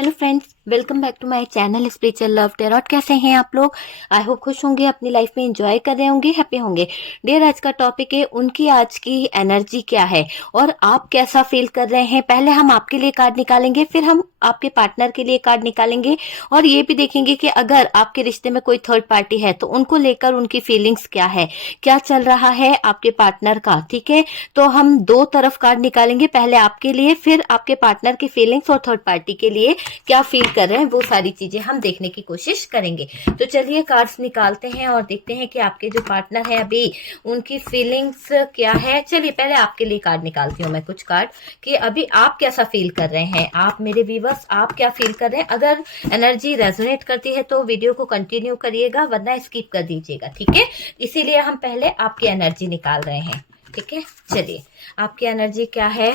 Hello friends, welcome back to my channel spiritual love tarot. कैसे हैं आप लोग? आई होप खुश होंगे, अपनी लाइफ में एंजॉय कर रहे होंगे, हैप्पी होंगे। डियर, आज का टॉपिक है उनकी आज की एनर्जी क्या है और आप कैसा फील कर रहे हैं। पहले हम आपके लिए कार्ड निकालेंगे, फिर हम आपके पार्टनर के लिए कार्ड निकालेंगे और ये भी देखेंगे कि अगर आपके रिश्ते में कोई थर्ड पार्टी है तो उनको लेकर उनकी फीलिंग्स क्या है, क्या चल रहा है आपके पार्टनर का। ठीक है, तो हम दो तरफ कार्ड निकालेंगे, पहले आपके लिए, फिर आपके पार्टनर की फीलिंग्स और थर्ड पार्टी के लिए क्या फील कर रहे हैं, वो सारी चीजें हम देखने की कोशिश करेंगे। तो चलिए कार्ड्स निकालते हैं और देखते हैं कि आपके जो पार्टनर है अभी उनकी फीलिंग्स क्या है। चलिए पहले आपके लिए कार्ड निकालती हूँ मैं कुछ कार्ड कि अभी आप कैसा फील कर रहे हैं। आप मेरे व्यूअर्स, आप क्या फील कर रहे हैं? अगर एनर्जी रेजोनेट करती है तो वीडियो को कंटिन्यू करिएगा, वरना स्किप कर दीजिएगा। ठीक है, इसीलिए हम पहले आपकी एनर्जी निकाल रहे हैं। ठीक है, चलिए आपकी एनर्जी क्या है।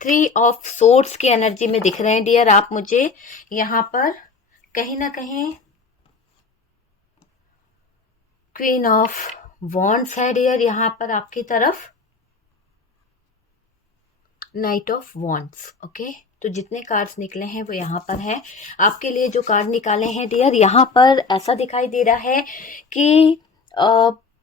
3 ऑफ सोर्ड्स की एनर्जी में दिख रहे हैं डियर आप मुझे यहाँ पर। कहीं ना कहीं क्वीन ऑफ वॉन्ड्स है डियर यहाँ पर आपकी तरफ। Night of wands. ओके, तो जितने कार्ड्स निकले हैं वो यहाँ पर हैं। आपके लिए जो कार्ड निकाले हैं डियर, यहाँ पर ऐसा दिखाई दे रहा है कि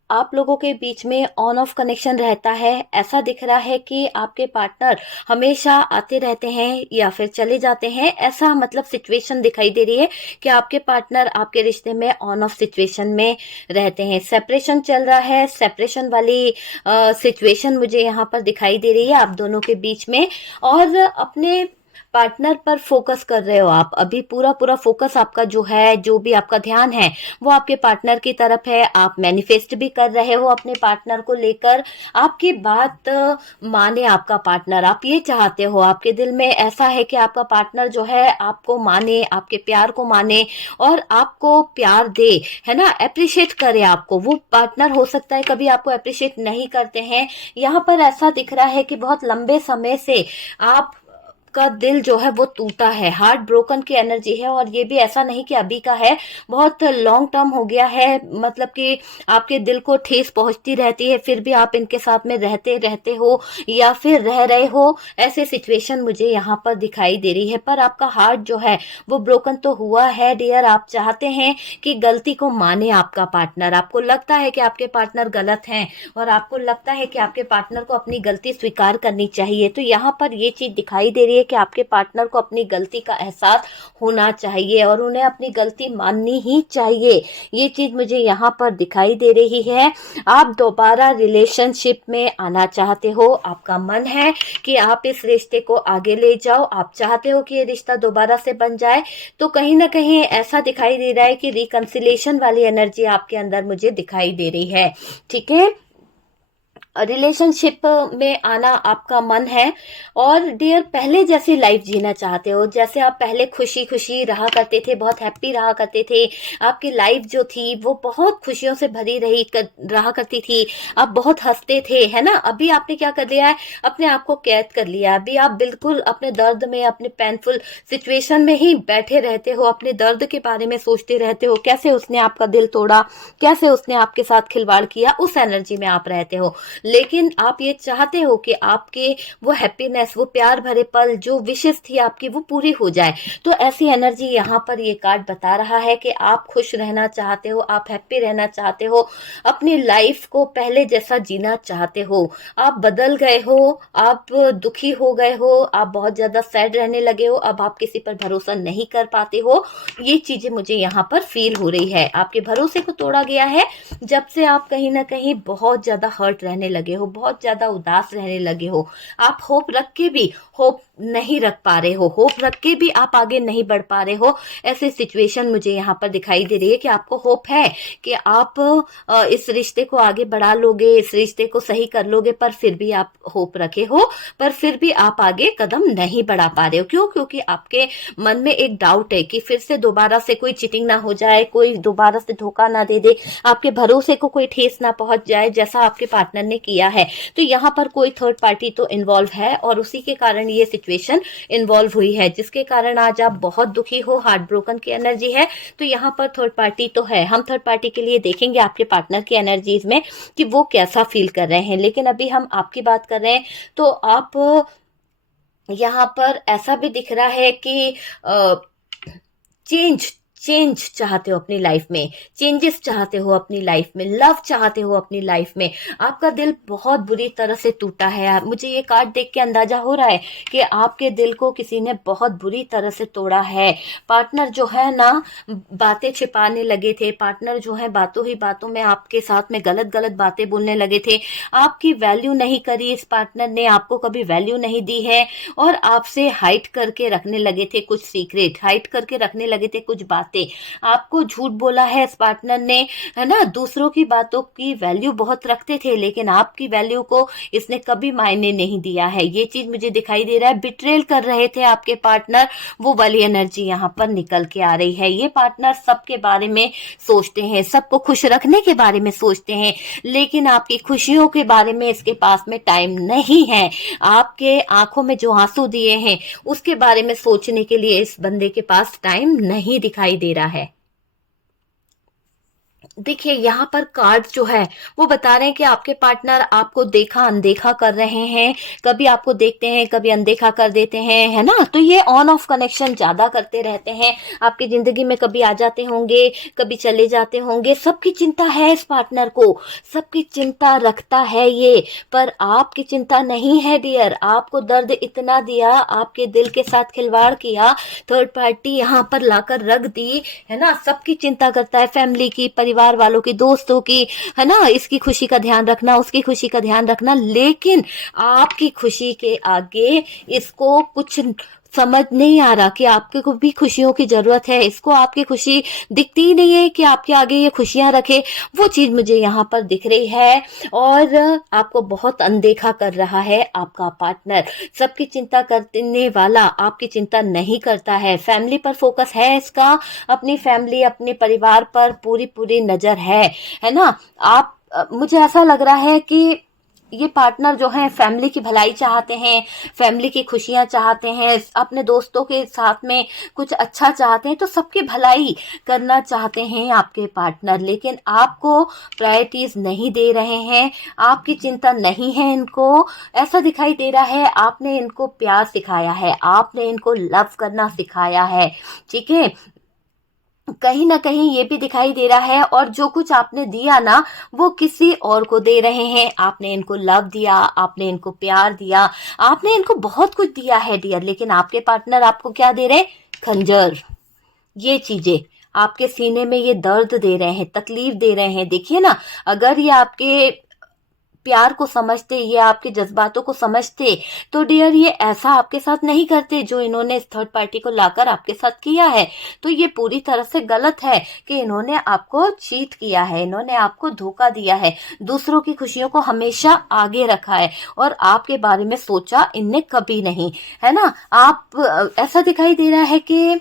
आप लोगों के बीच में ऑन ऑफ कनेक्शन रहता है। ऐसा दिख रहा है कि आपके पार्टनर हमेशा आते रहते हैं या फिर चले जाते हैं, ऐसा मतलब सिचुएशन दिखाई दे रही है कि आपके पार्टनर आपके रिश्ते में ऑन ऑफ सिचुएशन में रहते हैं। सेपरेशन चल रहा है, सेपरेशन वाली सिचुएशन मुझे यहाँ पर दिखाई दे रही है आप दोनों के बीच में। और अपने पार्टनर पर फोकस कर रहे हो आप अभी, पूरा पूरा फोकस आपका जो है, जो भी आपका ध्यान है वो आपके पार्टनर की तरफ है। आप मैनिफेस्ट भी कर रहे हो अपने पार्टनर को लेकर। आपकी बात माने आपका पार्टनर, आप ये चाहते हो, आपके दिल में ऐसा है कि आपका पार्टनर जो है आपको माने, आपके प्यार को माने और आपको प्यार दे, है ना, अप्रिशिएट करे आपको। वो पार्टनर हो सकता है कभी आपको अप्रिशिएट नहीं करते हैं। यहाँ पर ऐसा दिख रहा है कि बहुत लंबे समय से आप का दिल जो है वो टूटा है, हार्ट ब्रोकन की एनर्जी है। और ये भी ऐसा नहीं कि अभी का है, बहुत लॉन्ग टर्म हो गया है, मतलब कि आपके दिल को ठेस पहुंचती रहती है, फिर भी आप इनके साथ में रहते हो या फिर रह रहे हो। ऐसे सिचुएशन मुझे यहाँ पर दिखाई दे रही है। पर आपका हार्ट जो है वो ब्रोकन तो हुआ है डियर। आप चाहते हैं कि गलती को माने आपका पार्टनर। आपको लगता है कि आपके पार्टनर गलत हैं और आपको लगता है कि आपके पार्टनर को अपनी गलती स्वीकार करनी चाहिए। तो यहाँ पर ये चीज दिखाई दे रही है कि आपके पार्टनर को अपनी गलती का एहसास होना चाहिए और उन्हें अपनी गलती माननी ही चाहिए। ये चीज मुझे यहाँ पर दिखाई दे रही है। आप दोबारा रिलेशनशिप में आना चाहते हो, आपका मन है कि आप इस रिश्ते को आगे ले जाओ, आप चाहते हो कि ये रिश्ता दोबारा से बन जाए। तो कहीं ना कहीं ऐसा दिखाई दे रहा है कि रिकंसिलेशन वाली एनर्जी आपके अंदर मुझे दिखाई दे रही है। ठीक है, रिलेशनशिप में आना आपका मन है और डियर पहले जैसी लाइफ जीना चाहते हो, जैसे आप पहले खुशी खुशी रहा करते थे, बहुत हैप्पी रहा करते थे। आपकी लाइफ जो थी वो बहुत खुशियों से भरी रहा करती थी। आप बहुत हंसते थे, है ना। अभी आपने क्या कर लिया है, अपने आप को कैद कर लिया। अभी आप बिल्कुल अपने दर्द में, अपने पेनफुल सिचुएशन में ही बैठे रहते हो, अपने दर्द के बारे में सोचते रहते हो, कैसे उसने आपका दिल तोड़ा, कैसे उसने आपके साथ खिलवाड़ किया, उस एनर्जी में आप रहते हो। लेकिन आप ये चाहते हो कि आपके वो हैप्पीनेस, वो प्यार भरे पल, जो विशेष थी आपकी, वो पूरी हो जाए। तो ऐसी एनर्जी यहाँ पर ये कार्ड बता रहा है कि आप खुश रहना चाहते हो, आप हैप्पी रहना चाहते हो, अपनी लाइफ को पहले जैसा जीना चाहते हो। आप बदल गए हो, आप दुखी हो गए हो, आप बहुत ज्यादा सैड रहने लगे हो, अब आप किसी पर भरोसा नहीं कर पाते हो। ये चीजें मुझे यहाँ पर फील हो रही है। आपके भरोसे को तोड़ा गया है जब से आप कहीं ना कहीं बहुत ज्यादा हर्ट रहने लगे हो, बहुत ज्यादा उदास रहने लगे हो। आप होप रख के भी होप नहीं रख पा रहे हो, होप रख के भी आप आगे नहीं बढ़ पा रहे हो। ऐसी सिचुएशन मुझे यहाँ पर दिखाई दे रही है कि आपको होप है कि आप इस रिश्ते को आगे बढ़ा लोगे, इस रिश्ते को सही कर लोगे, पर फिर भी आप होप रखे हो, पर फिर भी आप आगे कदम नहीं बढ़ा पा रहे हो। क्यों? क्योंकि आपके मन में एक डाउट है कि फिर से दोबारा से कोई चीटिंग ना हो जाए, कोई दोबारा से धोखा ना दे दे, आपके भरोसे को कोई ठेस ना पहुंच जाए जैसा आपके पार्टनर ने किया है। तो यहाँ पर कोई थर्ड पार्टी तो इन्वॉल्व है और उसी के कारण ये सिचुएशन इन्वॉल्व हुई है, जिसके कारण आज आप बहुत दुखी हो, हार्ट ब्रोकन की एनर्जी है। तो यहाँ पर थर्ड पार्टी तो है। हम थर्ड पार्टी के लिए देखेंगे आपके पार्टनर की एनर्जीज में कि वो कैसा फील कर रहे हैं। लेकिन अभी हम आपकी बात कर रहे हैं। तो आप यहाँ पर ऐसा भी दिख रहा है कि चेंज चेंज चाहते हो अपनी लाइफ में, चेंजेस चाहते हो अपनी लाइफ में, लव चाहते हो अपनी लाइफ में। आपका दिल बहुत बुरी तरह से टूटा है। मुझे ये कार्ड देख के अंदाजा हो रहा है कि आपके दिल को किसी ने बहुत बुरी तरह से तोड़ा है। पार्टनर जो है ना, बातें छिपाने लगे थे। पार्टनर जो है बातों ही बातों में आपके साथ में गलत गलत बातें बोलने लगे थे। आपकी वैल्यू नहीं करी इस पार्टनर ने, आपको कभी वैल्यू नहीं दी है और आपसे हाइड करके रखने लगे थे कुछ सीक्रेट, हाइड करके रखने लगे थे कुछ बातें। आपको झूठ बोला है इस पार्टनर ने, है ना। दूसरों की बातों की वैल्यू बहुत रखते थे, लेकिन आपकी वैल्यू को इसने कभी मायने नहीं दिया है। ये चीज मुझे दिखाई दे रहा है। बिट्रेल कर रहे थे आपके पार्टनर, वो वाली एनर्जी यहाँ पर निकल के आ रही है। ये पार्टनर सबके बारे में सोचते हैं, सबको खुश रखने के बारे में सोचते हैं, लेकिन आपकी खुशियों के बारे में इसके पास में टाइम नहीं है। आपके आंखों में जो आंसू दिए हैं उसके बारे में सोचने के लिए इस बंदे के पास टाइम नहीं दिखाई दे रहा है। देखिए यहाँ पर कार्ड जो है वो बता रहे हैं कि आपके पार्टनर आपको देखा अनदेखा कर रहे हैं। कभी आपको देखते हैं, कभी अनदेखा कर देते हैं, है ना। तो ये ऑन ऑफ कनेक्शन ज्यादा करते रहते हैं आपकी जिंदगी में। कभी आ जाते होंगे, कभी चले जाते होंगे। सबकी चिंता है इस पार्टनर को, सबकी चिंता रखता है ये, पर आपकी चिंता नहीं है डियर। आपको दर्द इतना दिया, आपके दिल के साथ खिलवाड़ किया, थर्ड पार्टी यहाँ पर लाकर रख दी, है ना। सबकी चिंता करता है, फैमिली की, परिवार वालों की, दोस्तों की, है ना। इसकी खुशी का ध्यान रखना, उसकी खुशी का ध्यान रखना, लेकिन आपकी खुशी के आगे इसको कुछ समझ नहीं आ रहा कि आपके को भी खुशियों की जरूरत है। इसको आपकी खुशी दिखती ही नहीं है कि आपके आगे ये खुशियां रखे। वो चीज मुझे यहाँ पर दिख रही है और आपको बहुत अनदेखा कर रहा है आपका पार्टनर। सबकी चिंता करने वाला आपकी चिंता नहीं करता है। फैमिली पर फोकस है इसका, अपनी फैमिली, अपने परिवार पर पूरी पूरी नजर है ना। आप मुझे ऐसा लग रहा है कि ये पार्टनर जो है फैमिली की भलाई चाहते हैं, फैमिली की खुशियां चाहते हैं, अपने दोस्तों के साथ में कुछ अच्छा चाहते हैं, तो सबकी भलाई करना चाहते हैं आपके पार्टनर, लेकिन आपको प्रायोरिटीज नहीं दे रहे हैं। आपकी चिंता नहीं है इनको। ऐसा दिखाई दे रहा है आपने इनको प्यार सिखाया है, आपने इनको लव करना सिखाया है, ठीक है। कहीं ना कहीं ये भी दिखाई दे रहा है, और जो कुछ आपने दिया ना वो किसी और को दे रहे हैं। आपने इनको लव दिया, आपने इनको प्यार दिया, आपने इनको बहुत कुछ दिया है डियर, लेकिन आपके पार्टनर आपको क्या दे रहे हैं? खंजर। ये चीजें आपके सीने में ये दर्द दे रहे हैं, तकलीफ दे रहे हैं। देखिए ना, अगर ये आपके प्यार को समझते, ये आपके जज्बातों को समझते, तो डियर ये ऐसा आपके साथ नहीं करते जो इन्होंने इस थर्ड पार्टी को लाकर आपके साथ किया है। तो ये पूरी तरह से गलत है कि इन्होंने आपको चीट किया है, इन्होंने आपको धोखा दिया है, दूसरों की खुशियों को हमेशा आगे रखा है और आपके बारे में सोचा इनने कभी नहीं, है ना। आप ऐसा दिखाई दे रहा है कि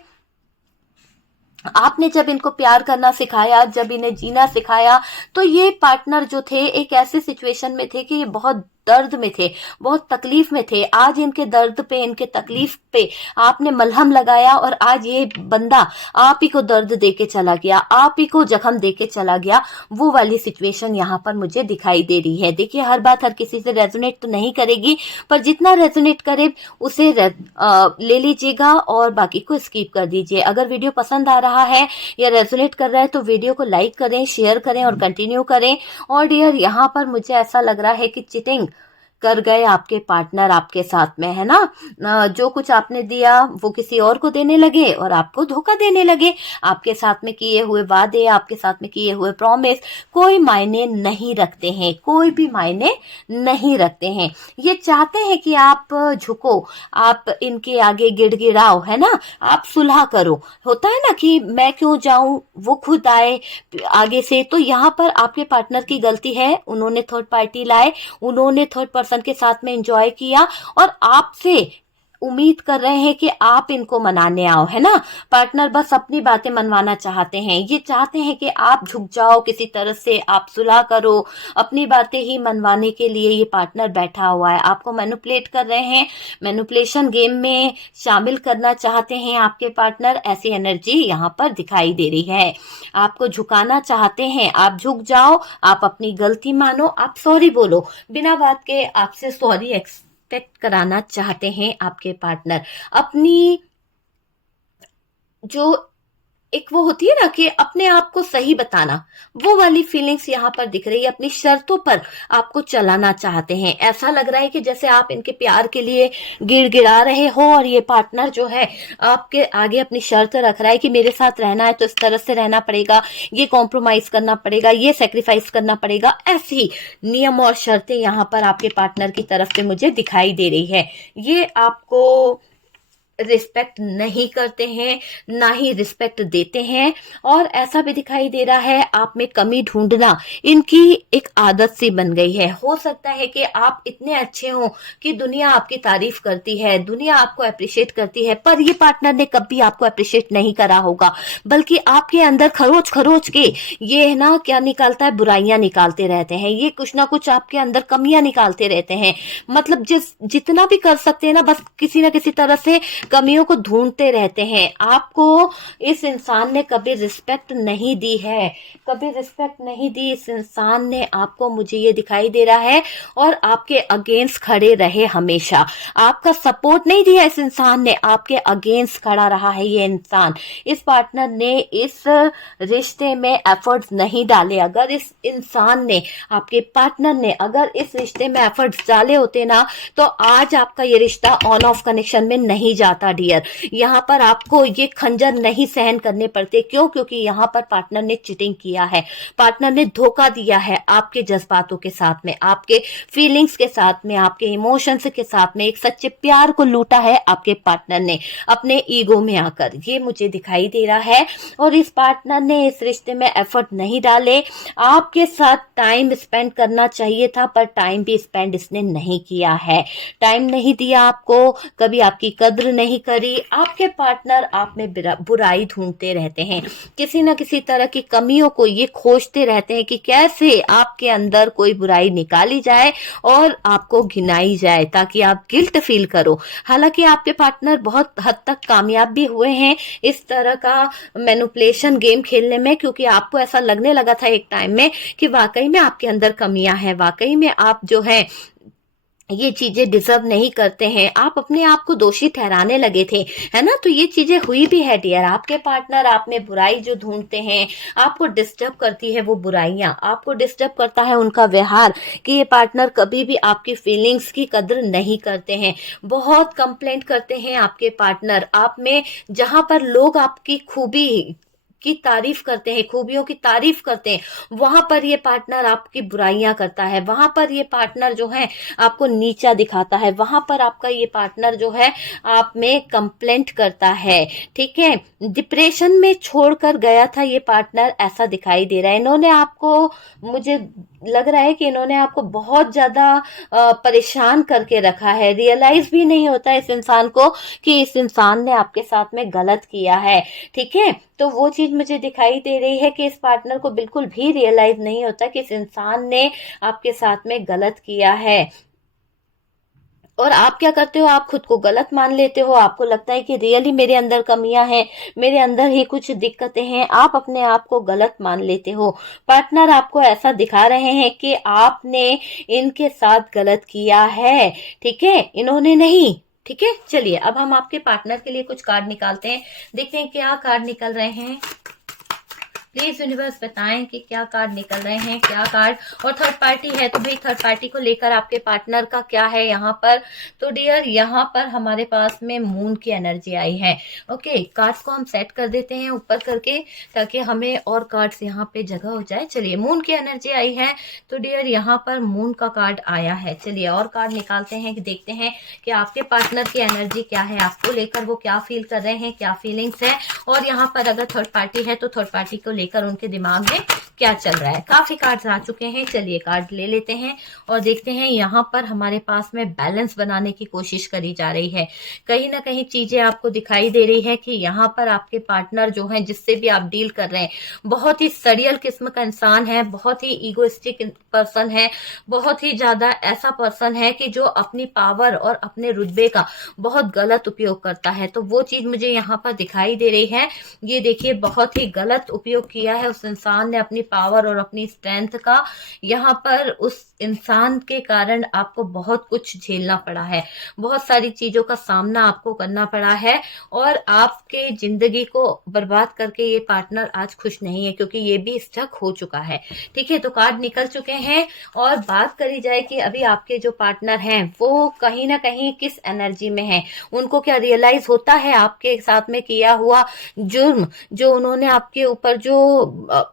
आपने जब इनको प्यार करना सिखाया, जब इन्हें जीना सिखाया, तो ये पार्टनर जो थे एक ऐसे सिचुएशन में थे कि ये बहुत दर्द में थे, बहुत तकलीफ में थे। आज इनके दर्द पे, इनके तकलीफ पे आपने मलहम लगाया और आज ये बंदा आप ही को दर्द दे के चला गया, आप ही को जख्म दे के चला गया। वो वाली सिचुएशन यहाँ पर मुझे दिखाई दे रही है। देखिए हर बात हर किसी से रेजोनेट तो नहीं करेगी, पर जितना रेजोनेट करे उसे ले लीजिएगा और बाकी को स्किप कर दीजिए। अगर वीडियो पसंद आ रहा है या रेजोनेट कर रहा है तो वीडियो को लाइक करें, शेयर करें और कंटिन्यू करें। और डियर यहाँ पर मुझे ऐसा लग रहा है कि चीटिंग कर गए आपके पार्टनर आपके साथ में, है ना। जो कुछ आपने दिया वो किसी और को देने लगे और आपको धोखा देने लगे। आपके साथ में किए हुए वादे, आपके साथ में किए हुए प्रॉमिस कोई मायने नहीं रखते हैं, कोई भी मायने नहीं रखते हैं। ये चाहते हैं कि आप झुको, आप इनके आगे गिड़गिड़ाओ, है ना, आप सुलह करो। होता है ना कि मैं क्यों जाऊं, वो खुद आए आगे से। तो यहाँ पर आपके पार्टनर की गलती है, उन्होंने थर्ड पार्टी लाए, उन्होंने थर्ड पर्सन के साथ में एंजॉय किया और आपसे उम्मीद कर रहे हैं कि आप इनको मनाने आओ, है ना। पार्टनर बस अपनी बातें मनवाना चाहते हैं। ये चाहते हैं कि आप झुक जाओ किसी तरह से, आप सुलह करो, अपनी बातें ही मनवाने के लिए ये पार्टनर बैठा हुआ है। आपको मैनिपुलेट कर रहे हैं, मैनिपुलेशन गेम में शामिल करना चाहते हैं आपके पार्टनर। ऐसी एनर्जी यहाँ पर दिखाई दे रही है। आपको झुकाना चाहते हैं, आप झुक जाओ, आप अपनी गलती मानो, आप सॉरी बोलो, बिना बात के आपसे सॉरी रिस्पेक्ट कराना चाहते हैं आपके पार्टनर। अपनी जो एक वो होती है ना कि अपने आप को सही बताना, वो वाली फीलिंग्स यहाँ पर दिख रही है। अपनी शर्तों पर आपको चलाना चाहते हैं। ऐसा लग रहा है कि जैसे आप इनके प्यार के लिए गिड़गिड़ा रहे हो और ये पार्टनर जो है आपके आगे अपनी शर्त रख रहा है कि मेरे साथ रहना है तो इस तरह से रहना पड़ेगा, ये कॉम्प्रोमाइज करना पड़ेगा, ये सेक्रीफाइस करना पड़ेगा। ऐसी नियम और शर्तें यहाँ पर आपके पार्टनर की तरफ से मुझे दिखाई दे रही है। ये आपको रिस्पेक्ट नहीं करते हैं, ना ही रिस्पेक्ट देते हैं। और ऐसा भी दिखाई दे रहा है आप में कमी ढूंढना इनकी एक आदत सी बन गई है। हो सकता है कि आप इतने अच्छे हो कि दुनिया आपकी तारीफ करती है, दुनिया आपको अप्रिशिएट करती है, पर ये पार्टनर ने कभी आपको अप्रिशिएट नहीं करा होगा, बल्कि आपके अंदर खरोच खरोच के ये है ना क्या निकालता है, बुराइयां निकालते रहते हैं। ये कुछ ना कुछ आपके अंदर कमियां निकालते रहते हैं। मतलब जितना भी कर सकते हैं ना, बस किसी ना किसी तरह से कमियों को ढूंढते रहते हैं। आपको इस इंसान ने कभी रिस्पेक्ट नहीं दी है, कभी रिस्पेक्ट नहीं दी इस इंसान ने आपको, मुझे ये दिखाई दे रहा है। और आपके अगेंस्ट खड़े रहे हमेशा, आपका सपोर्ट नहीं दिया इस इंसान ने, आपके अगेंस्ट खड़ा रहा है ये इंसान। इस पार्टनर ने इस रिश्ते में एफर्ट्स नहीं डाले। अगर इस इंसान ने, आपके पार्टनर ने अगर इस रिश्ते में एफर्ट्स डाले होते ना, तो आज आपका ये रिश्ता ऑन ऑफ कनेक्शन में नहीं जाता डियर। यहाँ पर आपको ये खंजर नहीं सहन करने पड़ते। क्यों? क्योंकि यहाँ पर पार्टनर ने चीटिंग किया है, पार्टनर ने धोखा दिया है आपके जज्बातों के साथ में, आपके फीलिंग्स के साथ में, आपके इमोशंस के साथ में। एक सच्चे प्यार को लूटा है आपके पार्टनर ने अपने ईगो में आकर, ये मुझे दिखाई दे रहा है। और इस पार्टनर ने इस रिश्ते में एफर्ट नहीं डाले। आपके साथ टाइम स्पेंड करना चाहिए था, पर टाइम भी स्पेंड इसने नहीं किया है। टाइम नहीं दिया आपको, कभी आपकी कद्र नहीं करी। आपके पार्टनर आप में बुराई ढूंढते रहते हैं, किसी न किसी तरह की कमियों को ये खोजते रहते हैं कि कैसे आपके अंदर कोई बुराई निकाली जाए और आपको घिनाई जाए, ताकि आप गिल्ट फील करो। हालांकि आपके पार्टनर बहुत हद तक कामयाब भी हुए हैं इस तरह का मैनिपुलेशन गेम खेलने में, क्योंकि आपको ऐसा लगने लगा था एक टाइम में कि वाकई में आपके अंदर कमियां हैं, वाकई में आप जो है ये चीजें डिजर्व नहीं करते हैं। आप अपने आप को दोषी ठहराने लगे थे, है ना। तो ये चीजें हुई भी है डियर। आपके पार्टनर आप में बुराई जो ढूंढते हैं, आपको डिस्टर्ब करती है वो बुराइयां, आपको डिस्टर्ब करता है उनका व्यवहार, कि ये पार्टनर कभी भी आपकी फीलिंग्स की कद्र नहीं करते हैं। बहुत कंप्लेंट करते हैं आपके पार्टनर आप में। जहां पर लोग आपकी खूबी की तारीफ करते हैं, खूबियों की तारीफ करते हैं, वहां पर ये पार्टनर आपकी बुराइयां करता है। वहां पर ये पार्टनर जो है आपको नीचा दिखाता है। वहां पर आपका ये पार्टनर जो है आप में कंप्लेंट करता है। ठीक है, डिप्रेशन में छोड़कर गया था ये पार्टनर, ऐसा दिखाई दे रहा है। इन्होंने आपको, मुझे लग रहा है कि इन्होंने आपको बहुत ज्यादा परेशान करके रखा है। रियलाइज भी नहीं होता इस इंसान को कि इस इंसान ने आपके साथ में गलत किया है। ठीक है, तो वो चीज मुझे दिखाई दे रही है कि इस पार्टनर को बिल्कुल भी रियलाइज नहीं होता कि इस इंसान ने आपके साथ में गलत किया है। और आप क्या करते हो, आप खुद को गलत मान लेते हो। आपको लगता है कि रियली मेरे अंदर कमियां हैं, मेरे अंदर ही कुछ दिक्कतें हैं। आप अपने आप को गलत मान लेते हो। पार्टनर आपको ऐसा दिखा रहे हैं कि आपने इनके साथ गलत किया है। ठीक है, इन्होंने नहीं। ठीक है, चलिए अब हम आपके पार्टनर के लिए कुछ कार्ड निकालते हैं, देखते हैं क्या कार्ड निकल रहे हैं। प्लीज यूनिवर्स बताएं कि क्या कार्ड निकल रहे हैं, क्या कार्ड। और थर्ड पार्टी है तो भाई थर्ड पार्टी को लेकर आपके पार्टनर का क्या है यहाँ पर। तो डियर यहाँ पर हमारे पास में मून की एनर्जी आई है। ओके, कार्ड्स को हम सेट कर देते हैं ऊपर करके, ताकि हमें और कार्ड्स यहाँ पे जगह हो जाए। चलिए, मून की एनर्जी आई है तो डियर यहाँ पर मून का कार्ड आया है। चलिए और कार्ड निकालते हैं कि देखते हैं कि आपके पार्टनर की एनर्जी क्या है, आपको लेकर वो क्या फील कर रहे हैं, क्या फीलिंग्स है। और यहाँ पर अगर थर्ड पार्टी है तो थर्ड पार्टी को लेकर उनके दिमाग में क्या चल रहा है। काफी कार्ड्स आ चुके हैं, चलिए कार्ड ले लेते हैं और देखते हैं। यहाँ पर हमारे पास में बैलेंस बनाने की कोशिश करी जा रही है। कहीं ना कहीं चीजें आपको दिखाई दे रही है कि यहाँ पर आपके पार्टनर जो हैं, जिससे भी आप डील कर रहे हैं, बहुत ही सड़ियल किस्म का इंसान है, बहुत ही ईगोइस्टिक पर्सन है, बहुत ही ज्यादा ऐसा पर्सन है कि जो अपनी पावर और अपने रुतबे का बहुत गलत उपयोग करता है। तो वो चीज मुझे यहाँ पर दिखाई दे रही है। ये देखिए, बहुत ही गलत उपयोग उपयोग किया है उस इंसान ने अपनी पावर और अपनी स्ट्रेंथ का, यहाँ पर उस इंसान के कारण आपको बहुत कुछ झेलना पड़ा है, बहुत सारी चीजों का सामना आपको करना पड़ा है, और आपके जिंदगी को बर्बाद करके ये पार्टनर आज खुश नहीं है, क्योंकि ये भी स्टक हो चुका है। ठीक है, तो कार्ड निकल चुके हैं, और बात करी जाए कि अभी आपके जो पार्टनर हैं वो कहीं ना कहीं किस एनर्जी में है, उनको क्या रियलाइज होता है आपके साथ में किया हुआ जुर्म, जो उन्होंने आपके ऊपर जो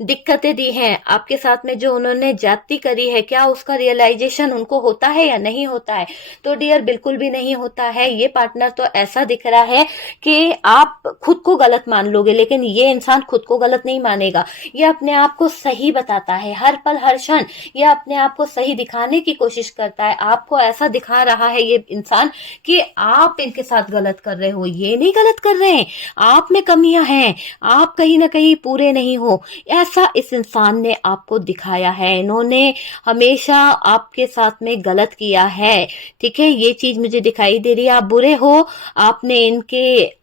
दिक्कतें दी हैं, आपके साथ में जो उन्होंने ज्यादती करी है, क्या उसका रियलाइजेशन उनको होता है या नहीं होता है? तो डियर बिल्कुल भी नहीं होता है। ये पार्टनर तो ऐसा दिख रहा है कि आप खुद को गलत मान लोगे, लेकिन ये इंसान खुद को गलत नहीं मानेगा। ये अपने आप को सही बताता है, हर पल हर क्षण ये अपने आप को सही दिखाने की कोशिश करता है। आपको ऐसा दिखा रहा है ये इंसान कि आप इनके साथ गलत कर रहे हो, ये नहीं गलत कर रहे हैं, आप में कमियां हैं, आप कहीं ना कहीं पूरे नहीं हो, ऐसा इस इंसान ने आपको दिखाया है। इन्होंने हमेशा आपके साथ में गलत किया है। ठीक है, ये चीज मुझे दिखाई दे रही है। आप बुरे हो, आपने इनके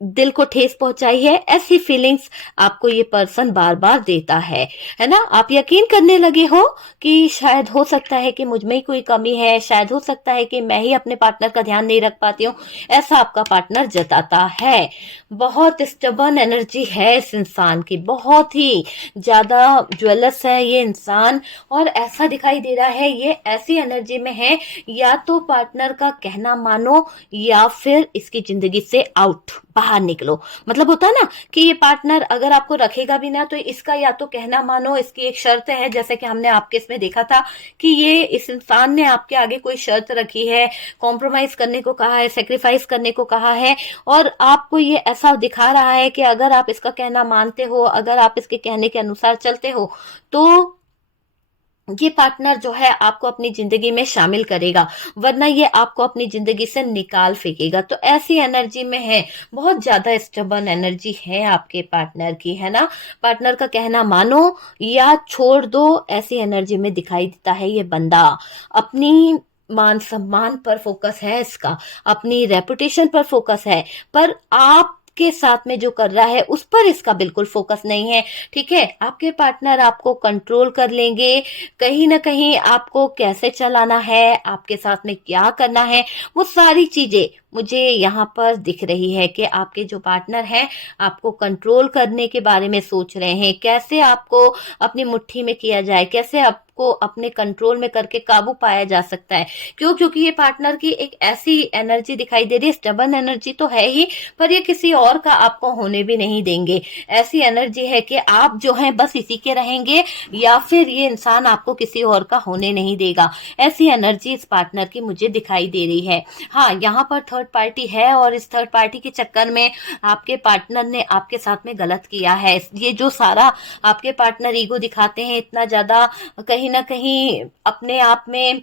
दिल को ठेस पहुंचाई है, ऐसी फीलिंग्स आपको ये पर्सन बार बार देता है ना। आप यकीन करने लगे हो कि शायद हो सकता है कि मुझ में ही कोई कमी है, शायद हो सकता है कि मैं ही अपने पार्टनर का ध्यान नहीं रख पाती हूँ, ऐसा आपका पार्टनर जताता है। बहुत स्टबर्न एनर्जी है इस इंसान की, बहुत ही ज्यादा ज्वेलस है ये इंसान, और ऐसा दिखाई दे रहा है ये ऐसी एनर्जी में है, या तो पार्टनर का कहना मानो या फिर इसकी जिंदगी से आउट, बाहर निकलो। मतलब होता है ना कि ये पार्टनर अगर आपको रखेगा भी ना, तो इसका या तो कहना मानो, इसकी एक शर्त है, जैसे कि हमने आपके इसमें देखा था कि ये इस इंसान ने आपके आगे कोई शर्त रखी है, कॉम्प्रोमाइज करने को कहा है, सेक्रीफाइस करने को कहा है, और आपको ये ऐसा दिखा रहा है कि अगर आप इसका कहना मानते हो, अगर आप इसके कहने के अनुसार चलते हो, तो ये पार्टनर जो है आपको अपनी जिंदगी में शामिल करेगा, वरना ये आपको अपनी जिंदगी से निकाल फेंकेगा। तो ऐसी एनर्जी में है, बहुत ज्यादा स्टबर्न एनर्जी है आपके पार्टनर की, है ना। पार्टनर का कहना मानो या छोड़ दो, ऐसी एनर्जी में दिखाई देता है ये बंदा। अपनी मान सम्मान पर फोकस है इसका, अपनी रेपुटेशन पर फोकस है, पर आप के साथ में जो कर रहा है उस पर इसका बिल्कुल फोकस नहीं है। ठीक है, आपके पार्टनर आपको कंट्रोल कर लेंगे, कहीं ना कहीं आपको कैसे चलाना है, आपके साथ में क्या करना है, वो सारी चीजें मुझे यहाँ पर दिख रही है कि आपके जो पार्टनर हैं आपको कंट्रोल करने के बारे में सोच रहे हैं, कैसे आपको अपनी मुट्ठी में किया जाए, कैसे आपको अपने कंट्रोल में करके काबू पाया जा सकता है। क्यों? क्योंकि ये पार्टनर की एक ऐसी एनर्जी दिखाई दे रही है, स्टबर्न एनर्जी तो है ही, पर ये किसी और का आपको होने भी नहीं देंगे। ऐसी एनर्जी है कि आप जो है बस इसी के रहेंगे, या फिर ये इंसान आपको किसी और का होने नहीं देगा। ऐसी एनर्जी इस पार्टनर की मुझे दिखाई दे रही है। हाँ, यहाँ पर थर्ड पार्टी है, और इस थर्ड पार्टी के चक्कर में आपके पार्टनर ने आपके साथ में गलत किया है। ये जो सारा आपके पार्टनर ईगो दिखाते हैं, इतना ज्यादा कहीं ना कहीं अपने आप में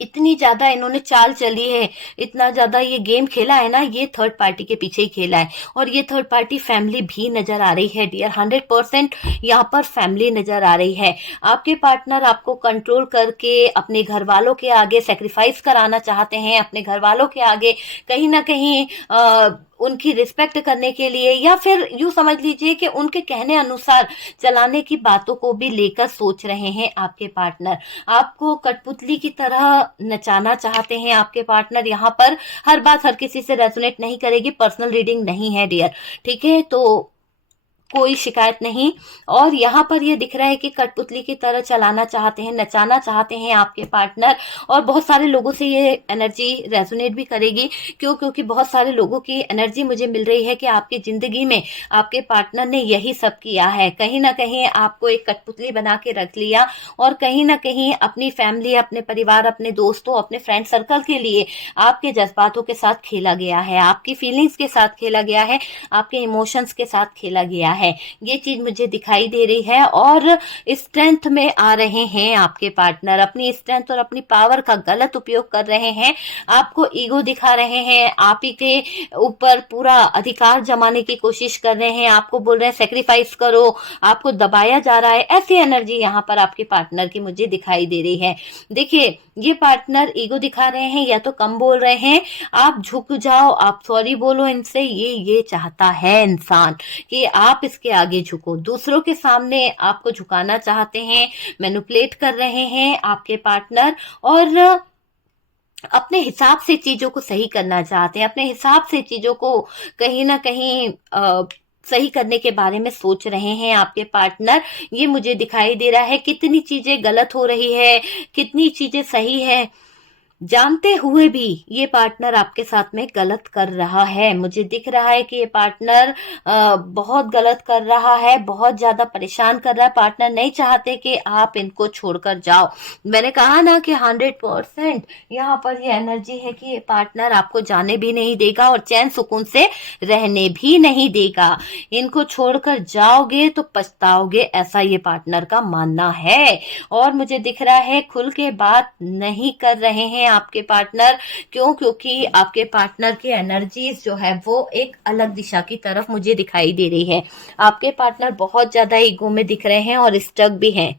इतनी ज्यादा इन्होंने चाल चली है, इतना ज्यादा ये गेम खेला है ना, ये थर्ड पार्टी के पीछे ही खेला है। और ये थर्ड पार्टी फैमिली भी नजर आ रही है डियर, 100% यहाँ पर फैमिली नजर आ रही है। आपके पार्टनर आपको कंट्रोल करके अपने घर वालों के आगे सेक्रीफाइस कराना चाहते हैं, अपने घर वालों के आगे कहीं ना कहीं उनकी रिस्पेक्ट करने के लिए, या फिर यूं समझ लीजिए कि उनके कहने अनुसार चलाने की बातों को भी लेकर सोच रहे हैं आपके पार्टनर। आपको कठपुतली की तरह नचाना चाहते हैं आपके पार्टनर। यहाँ पर हर बात हर किसी से रेजोनेट नहीं करेगी, पर्सनल रीडिंग नहीं है डियर। ठीक है, तो कोई शिकायत नहीं। और यहाँ पर ये दिख रहा है कि कठपुतली की तरह चलाना चाहते हैं, नचाना चाहते हैं आपके पार्टनर, और बहुत सारे लोगों से ये एनर्जी रेजोनेट भी करेगी। क्यों? क्योंकि बहुत सारे लोगों की एनर्जी मुझे मिल रही है कि आपकी जिंदगी में आपके पार्टनर ने यही सब किया है, कहीं ना कहीं आपको एक कठपुतली बना के रख लिया, और कहीं ना कहीं अपनी फैमिली, अपने परिवार, अपने दोस्तों, अपने फ्रेंड सर्कल के लिए आपके जज्बातों के साथ खेला गया है, आपकी फीलिंग्स के साथ खेला गया है, आपके इमोशंस के साथ खेला गया है। ये चीज मुझे दिखाई दे रही है। और स्ट्रेंथ में आ रहे हैं आपके पार्टनर, अपनी स्ट्रेंथ और अपनी पावर का गलत उपयोग कर रहे हैं, आपको ईगो दिखा रहे हैं, आप ही के ऊपर पूरा अधिकार जमाने की कोशिश कर रहे हैं, आपको बोल रहे हैं सेक्रीफाइस करो, आपको दबाया जा रहा है। ऐसी एनर्जी यहाँ पर आपके पार्टनर की मुझे दिखाई दे रही है। देखिए, ये पार्टनर ईगो दिखा रहे हैं, या तो कम बोल रहे हैं, आप झुक जाओ, आप सॉरी बोलो इनसे, ये चाहता है इंसान कि आप इसके आगे झुको। दूसरों के सामने आपको झुकाना चाहते हैं, मैनिपुलेट कर रहे हैं आपके पार्टनर, और अपने हिसाब से चीजों को सही करना चाहते हैं, अपने हिसाब से चीजों को कहीं ना कहीं सही करने के बारे में सोच रहे हैं आपके पार्टनर। ये मुझे दिखाई दे रहा है कितनी चीजें गलत हो रही है, कितनी चीजें सही है, जानते हुए भी ये पार्टनर आपके साथ में गलत कर रहा है। मुझे दिख रहा है कि ये पार्टनर बहुत गलत कर रहा है, बहुत ज्यादा परेशान कर रहा है। पार्टनर नहीं चाहते कि आप इनको छोड़कर जाओ। मैंने कहा ना कि 100% यहाँ पर ये एनर्जी है कि ये पार्टनर आपको जाने भी नहीं देगा और चैन सुकून से रहने भी नहीं देगा। इनको छोड़कर जाओगे तो पछताओगे, ऐसा ये पार्टनर का मानना है। और मुझे दिख रहा है खुल के बात नहीं कर रहे हैं आपके पार्टनर। क्यों? क्योंकि आपके पार्टनर की एनर्जीज जो है वो एक अलग दिशा की तरफ मुझे दिखाई दे रही है। आपके पार्टनर बहुत ज्यादा ईगो में दिख रहे हैं और स्टक भी हैं।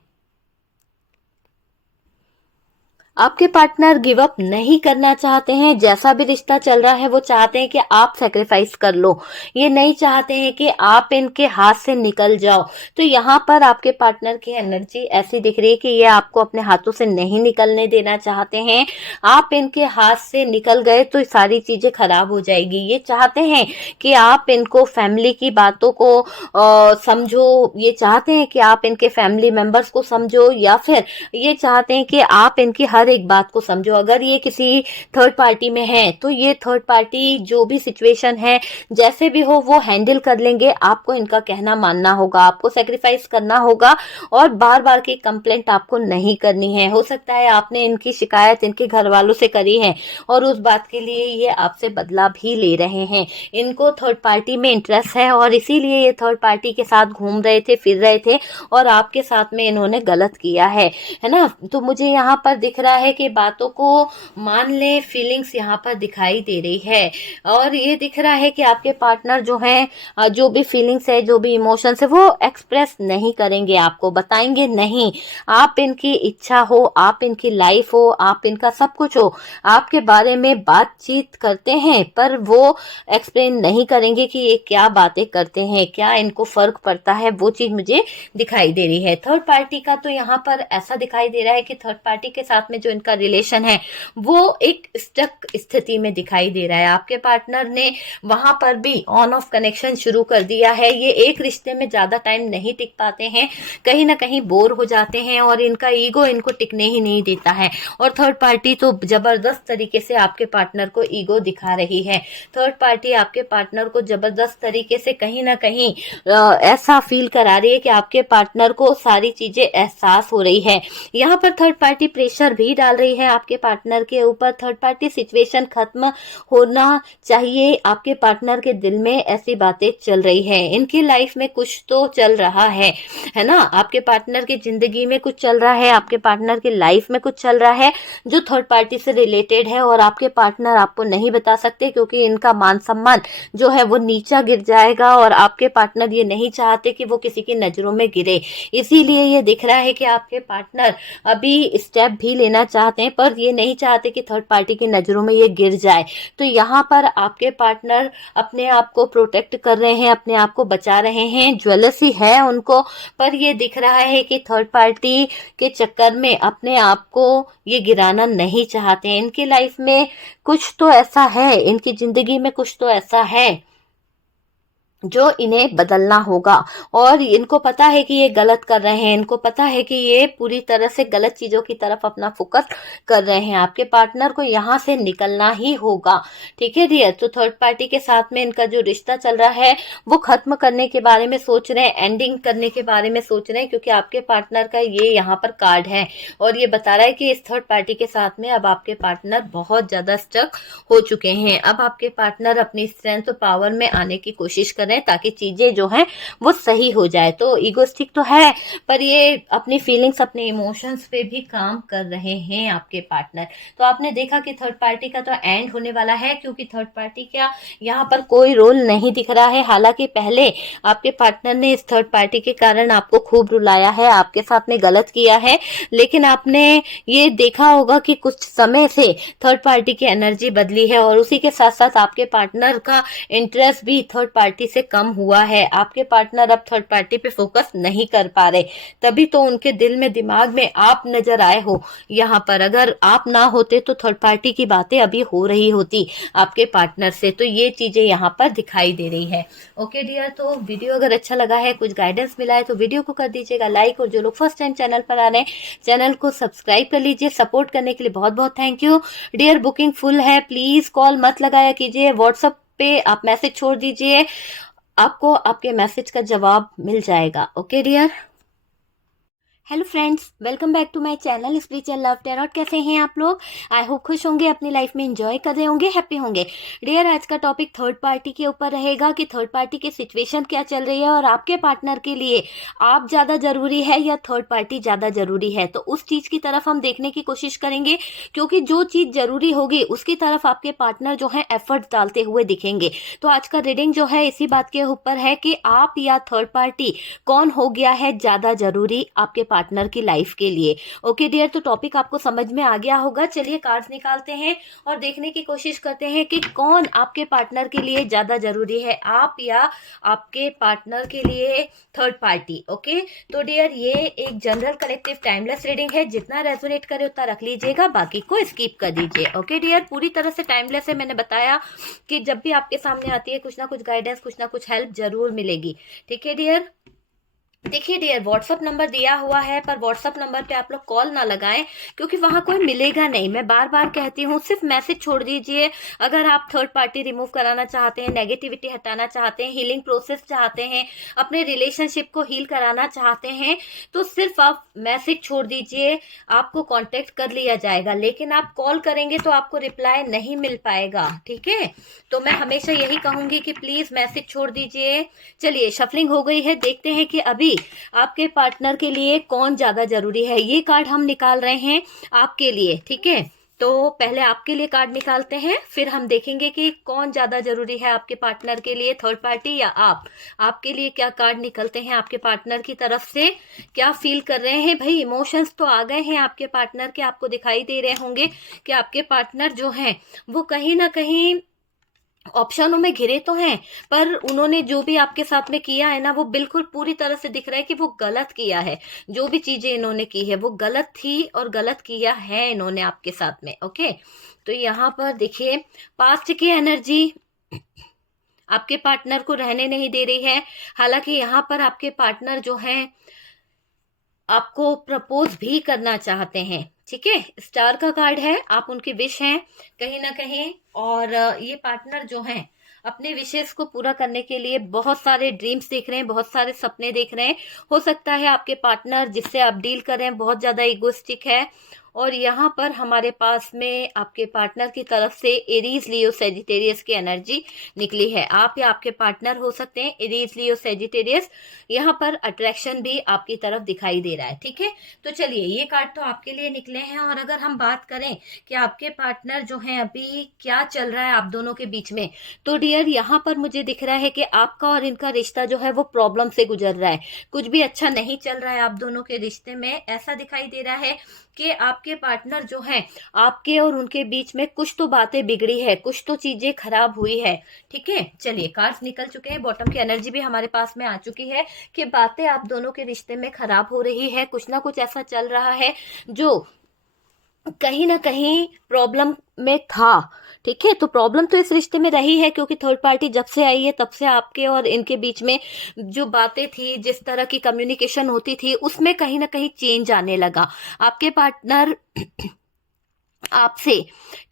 आपके पार्टनर गिव अप नहीं करना चाहते हैं। जैसा भी रिश्ता चल रहा है वो चाहते हैं कि आप सैक्रिफाइस कर लो, ये नहीं चाहते हैं कि आप इनके हाथ से निकल जाओ। तो यहाँ पर आपके पार्टनर की एनर्जी ऐसी दिख रही है कि ये आपको अपने हाथों से नहीं निकलने देना चाहते हैं। आप इनके हाथ से निकल गए तो सारी चीजें खराब हो जाएगी। ये चाहते हैं कि आप इनको फैमिली की बातों को समझो, ये चाहते हैं कि आप इनके फैमिली मेंबर्स को समझो, या फिर ये चाहते हैं कि आप इनकी हर एक बात को समझो। अगर ये किसी थर्ड पार्टी में है तो ये थर्ड पार्टी जो भी सिचुएशन है जैसे भी हो वो हैंडल कर लेंगे। आपको इनका कहना मानना होगा, आपको सेक्रीफाइस करना होगा और बार बार की कंप्लेंट आपको नहीं करनी है। हो सकता है आपने इनकी शिकायत इनके घर वालों से करी है और उस बात के लिए ये आपसे बदला भी ले रहे हैं। इनको थर्ड पार्टी में इंटरेस्ट है और इसीलिए ये थर्ड पार्टी के साथ घूम रहे थे, फिर रहे थे और आपके साथ में इन्होंने गलत किया है ना। तो मुझे यहाँ पर दिख रहा है कि बातों को मान ले, फीलिंग्स यहाँ पर दिखाई दे रही है। और ये दिख रहा है कि आपके पार्टनर जो है, जो भी फीलिंग्स है, जो भी इमोशंस है, वो एक्सप्रेस नहीं करेंगे, आपको बताएंगे नहीं। आप इनकी इच्छा हो, आप इनकी लाइफ हो, आप इनका सब कुछ हो, आपके बारे में बातचीत करते हैं पर वो एक्सप्लेन नहीं करेंगे कि ये क्या बातें करते हैं, क्या इनको फर्क पड़ता है। वो चीज मुझे दिखाई दे रही है। थर्ड पार्टी का तो यहाँ पर ऐसा दिखाई दे रहा है कि थर्ड पार्टी के साथ में जो इनका रिलेशन है वो एक स्टक स्थिति में दिखाई दे रहा है। आपके पार्टनर ने वहां पर भी ऑन ऑफ कनेक्शन शुरू कर दिया है। ये एक रिश्ते में ज्यादा टाइम नहीं टिक पाते हैं, कहीं ना कहीं बोर हो जाते हैं और इनका ईगो इनको टिकने ही नहीं देता है। और थर्ड पार्टी तो जबरदस्त तरीके से आपके पार्टनर को ईगो दिखा रही है। थर्ड पार्टी आपके पार्टनर को जबरदस्त तरीके से कहीं ना कहीं ऐसा फील करा रही है कि आपके पार्टनर को सारी चीजें एहसास हो रही है। यहाँ पर थर्ड पार्टी प्रेशर भी डाल रही है आपके पार्टनर के ऊपर। थर्ड पार्टी सिचुएशन खत्म होना चाहिए। आपके पार्टनर के दिल में ऐसी बातें चल रही है। इनकी लाइफ में कुछ तो चल रहा है ना। आपके पार्टनर की जिंदगी में कुछ चल रहा है, आपके पार्टनर की लाइफ में कुछ चल रहा है जो थर्ड पार्टी से रिलेटेड है और आपके पार्टनर आपको नहीं बता सकते क्योंकि इनका मान सम्मान जो है वो नीचा गिर जाएगा और आपके पार्टनर ये नहीं चाहते कि वो किसी की नजरों में गिरे। इसीलिए ये दिख रहा है कि आपके पार्टनर अभी स्टेप भी लेना चाहते हैं पर ये नहीं चाहते कि थर्ड पार्टी की नजरों में ये गिर जाए। तो यहाँ पर आपके पार्टनर अपने आप को प्रोटेक्ट कर रहे हैं, अपने आप को बचा रहे हैं। ज्वेलसी है उनको, पर ये दिख रहा है कि थर्ड पार्टी के चक्कर में अपने आप को ये गिराना नहीं चाहते हैं। इनकी लाइफ में कुछ तो ऐसा है, इनकी जिंदगी में कुछ तो ऐसा है जो इन्हें बदलना होगा। और इनको पता है कि ये गलत कर रहे हैं, इनको पता है कि ये पूरी तरह से गलत चीजों की तरफ अपना फोकस कर रहे हैं। आपके पार्टनर को यहाँ से निकलना ही होगा, ठीक है डियर। तो थर्ड पार्टी के साथ में इनका जो रिश्ता चल रहा है वो खत्म करने के बारे में सोच रहे हैं, एंडिंग करने के बारे में सोच रहे हैं, क्योंकि आपके पार्टनर का ये यहाँ पर कार्ड है और ये बता रहा है कि इस थर्ड पार्टी के साथ में अब आपके पार्टनर बहुत ज्यादा स्टक हो चुके हैं। अब आपके पार्टनर अपनी स्ट्रेंथ और पावर में आने की कोशिश कर रहे हैं ताकि चीजें जो हैं वो सही हो जाए। तो ईगोस्टिक तो है पर ये अपनी फीलिंग्स, अपने इमोशंस पे भी काम कर रहे हैं आपके पार्टनर। तो आपने देखा कि थर्ड पार्टी का तो एंड होने वाला है क्योंकि थर्ड पार्टी का यहाँ पर कोई रोल नहीं दिख रहा है। हालांकि पहले आपके पार्टनर ने इस थर्ड पार्टी के कारण आपको खूब रुलाया है, आपके साथ में गलत किया है, लेकिन आपने ये देखा होगा कि कुछ समय से थर्ड पार्टी की एनर्जी बदली है और उसी के साथ साथ आपके पार्टनर का इंटरेस्ट भी थर्ड पार्टी से से कम हुआ है, आपके पार्टनर अब थर्ड पार्टी पे फोकस नहीं कर पा रहे, तभी तो उनके दिल में दिमाग में आप नजर आए हो यहाँ पर। अगर आप ना होते तो थर्ड पार्टी की बातें अभी हो रही होती आपके पार्टनर से। तो ये चीजें यहाँ पर दिखाई दे रही है। ओके डियर, तो वीडियो अगर अच्छा लगा है, कुछ गाइडेंस मिला है तो वीडियो को कर दीजिएगा लाइक, और जो लोग फर्स्ट टाइम चैनल पर आ रहे हैं चैनल को सब्सक्राइब कर लीजिए। सपोर्ट करने के लिए बहुत बहुत thank you dear. Booking full है, प्लीज कॉल मत लगाया कीजिए, व्हाट्सएप पे आप मैसेज छोड़ दीजिए, आपको आपके मैसेज का जवाब मिल जाएगा। Okay dear. Hello friends, welcome back to my channel spiritual Love Tarot. कैसे हैं आप लोग? आई होप खुश होंगे, अपनी लाइफ में एंजॉय कर रहे होंगे, हैप्पी होंगे। डियर, आज का टॉपिक थर्ड पार्टी के ऊपर रहेगा कि थर्ड पार्टी की सिचुएशन क्या चल रही है और आपके पार्टनर के लिए आप ज़्यादा ज़रूरी है या थर्ड पार्टी ज़्यादा ज़रूरी है। तो उस चीज़ की तरफ हम देखने की कोशिश करेंगे, क्योंकि जो चीज़ ज़रूरी होगी उसकी तरफ आपके पार्टनर जो है एफर्ट डालते हुए दिखेंगे। तो आज का रीडिंग जो है इसी बात के ऊपर है कि आप या थर्ड पार्टी कौन हो गया है ज़्यादा ज़रूरी आपके पार्टनर की लाइफ के लिए। ओके डियर, तो टॉपिक आपको समझ में आ गया होगा। चलिए कार्ड्स निकालते हैं और देखने की कोशिश करते हैं कि कौन आपके पार्टनर के लिए ज्यादा जरूरी है, आप या आपके पार्टनर के लिए थर्ड पार्टी। ओके, तो डियर ये एक जनरल कलेक्टिव टाइमलेस रीडिंग है, जितना रेजोनेट करे उतना रख लीजिएगा, बाकी को स्किप कर दीजिए। ओके डियर, पूरी तरह से टाइमलेस है। मैंने बताया कि जब भी आपके सामने आती है कुछ ना कुछ गाइडेंस, कुछ ना कुछ हेल्प जरूर मिलेगी। ठीक है डियर। देखिए डियर, व्हाट्सअप नंबर दिया हुआ है, पर व्हाट्सअप नंबर पे आप लोग कॉल ना लगाएं, क्योंकि वहां कोई मिलेगा नहीं। मैं बार बार कहती हूँ, सिर्फ मैसेज छोड़ दीजिए। अगर आप थर्ड पार्टी रिमूव कराना चाहते हैं, नेगेटिविटी हटाना चाहते हैं, हीलिंग प्रोसेस चाहते हैं, अपने रिलेशनशिप को हील कराना चाहते हैं, तो सिर्फ आप मैसेज छोड़ दीजिए, आपको कॉन्टेक्ट कर लिया जाएगा। लेकिन आप कॉल करेंगे तो आपको रिप्लाई नहीं मिल पाएगा। ठीक है, तो मैं हमेशा यही कहूंगी कि प्लीज मैसेज छोड़ दीजिए। चलिए, शफलिंग हो गई है, देखते हैं कि अभी आपके पार्टनर के लिए कौन ज्यादा जरूरी है। ये कार्ड हम निकाल रहे हैं आपके लिए। ठीक है, तो पहले आपके लिए कार्ड निकालते हैं, फिर हम देखेंगे कि कौन ज्यादा जरूरी है आपके पार्टनर के लिए, थर्ड पार्टी या आप। आपके लिए क्या कार्ड निकलते हैं आपके पार्टनर की तरफ से, क्या फील कर रहे हैं? भाई इमोशंस तो आ गए हैं आपके पार्टनर के, आपको दिखाई दे रहे होंगे कि आपके पार्टनर जो हैं वो कहीं ना कहीं ऑप्शनों में घिरे तो हैं, पर उन्होंने जो भी आपके साथ में किया है ना, वो बिल्कुल पूरी तरह से दिख रहा है कि वो गलत किया है। जो भी चीजें इन्होंने की है वो गलत थी और गलत किया है इन्होंने आपके साथ में। ओके, तो यहाँ पर देखिए, पास्ट की एनर्जी आपके पार्टनर को रहने नहीं दे रही है। हालांकि यहाँ पर आपके पार्टनर जो है आपको प्रपोज भी करना चाहते हैं। ठीक है, स्टार का कार्ड है, आप उनकी विश हैं कहीं ना कहीं। और ये पार्टनर जो हैं अपने विशेष को पूरा करने के लिए बहुत सारे ड्रीम्स देख रहे हैं, बहुत सारे सपने देख रहे हैं। हो सकता है आपके पार्टनर जिससे आप डील कर रहे हैं बहुत ज्यादा इगोइस्टिक है। और यहाँ पर हमारे पास में आपके पार्टनर की तरफ से एरीज, लियो, सेजिटेरियस की एनर्जी निकली है। आप या आपके पार्टनर हो सकते हैं एरीज, लियो, सेजिटेरियस। यहाँ पर अट्रैक्शन भी आपकी तरफ दिखाई दे रहा है। ठीक है, तो चलिए ये कार्ड तो आपके लिए निकले हैं। और अगर हम बात करें कि आपके पार्टनर जो है अभी क्या चल रहा है आप दोनों के बीच में, तो डियर यहाँ पर मुझे दिख रहा है कि आपका और इनका रिश्ता जो है वो प्रॉब्लम से गुजर रहा है। कुछ भी अच्छा नहीं चल रहा है आप दोनों के रिश्ते में। ऐसा दिखाई दे रहा है कि आपके पार्टनर जो हैं आपके और उनके बीच में कुछ तो बातें बिगड़ी है, कुछ तो चीजें खराब हुई है। ठीक है, चलिए कार्ड्स निकल चुके हैं, बॉटम की एनर्जी भी हमारे पास में आ चुकी है कि बातें आप दोनों के रिश्ते में खराब हो रही है। कुछ ना कुछ ऐसा चल रहा है जो कहीं ना कहीं प्रॉब्लम में था। ठीक है, तो प्रॉब्लम तो इस रिश्ते में रही है, क्योंकि थर्ड पार्टी जब से आई है तब से आपके और इनके बीच में जो बातें थी, जिस तरह की कम्युनिकेशन होती थी, उसमें कहीं ना कहीं चेंज आने लगा। आपके पार्टनर आपसे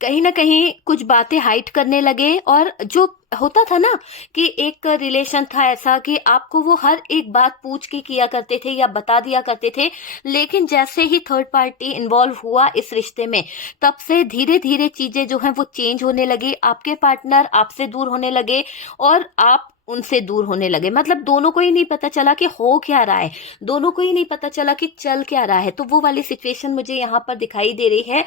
कहीं ना कहीं कुछ बातें हाइड करने लगे। और जो होता था ना कि एक रिलेशन था ऐसा कि आपको वो हर एक बात पूछ के किया करते थे या बता दिया करते थे, लेकिन जैसे ही थर्ड पार्टी इन्वॉल्व हुआ इस रिश्ते में, तब से धीरे धीरे चीजें जो हैं वो चेंज होने लगी। आपके पार्टनर आपसे दूर होने लगे और आप उनसे दूर होने लगे। मतलब दोनों को ही नहीं पता चला कि हो क्या रहा है, दोनों को ही नहीं पता चला कि चल क्या रहा है। तो वो वाली सिचुएशन मुझे यहाँ पर दिखाई दे रही है।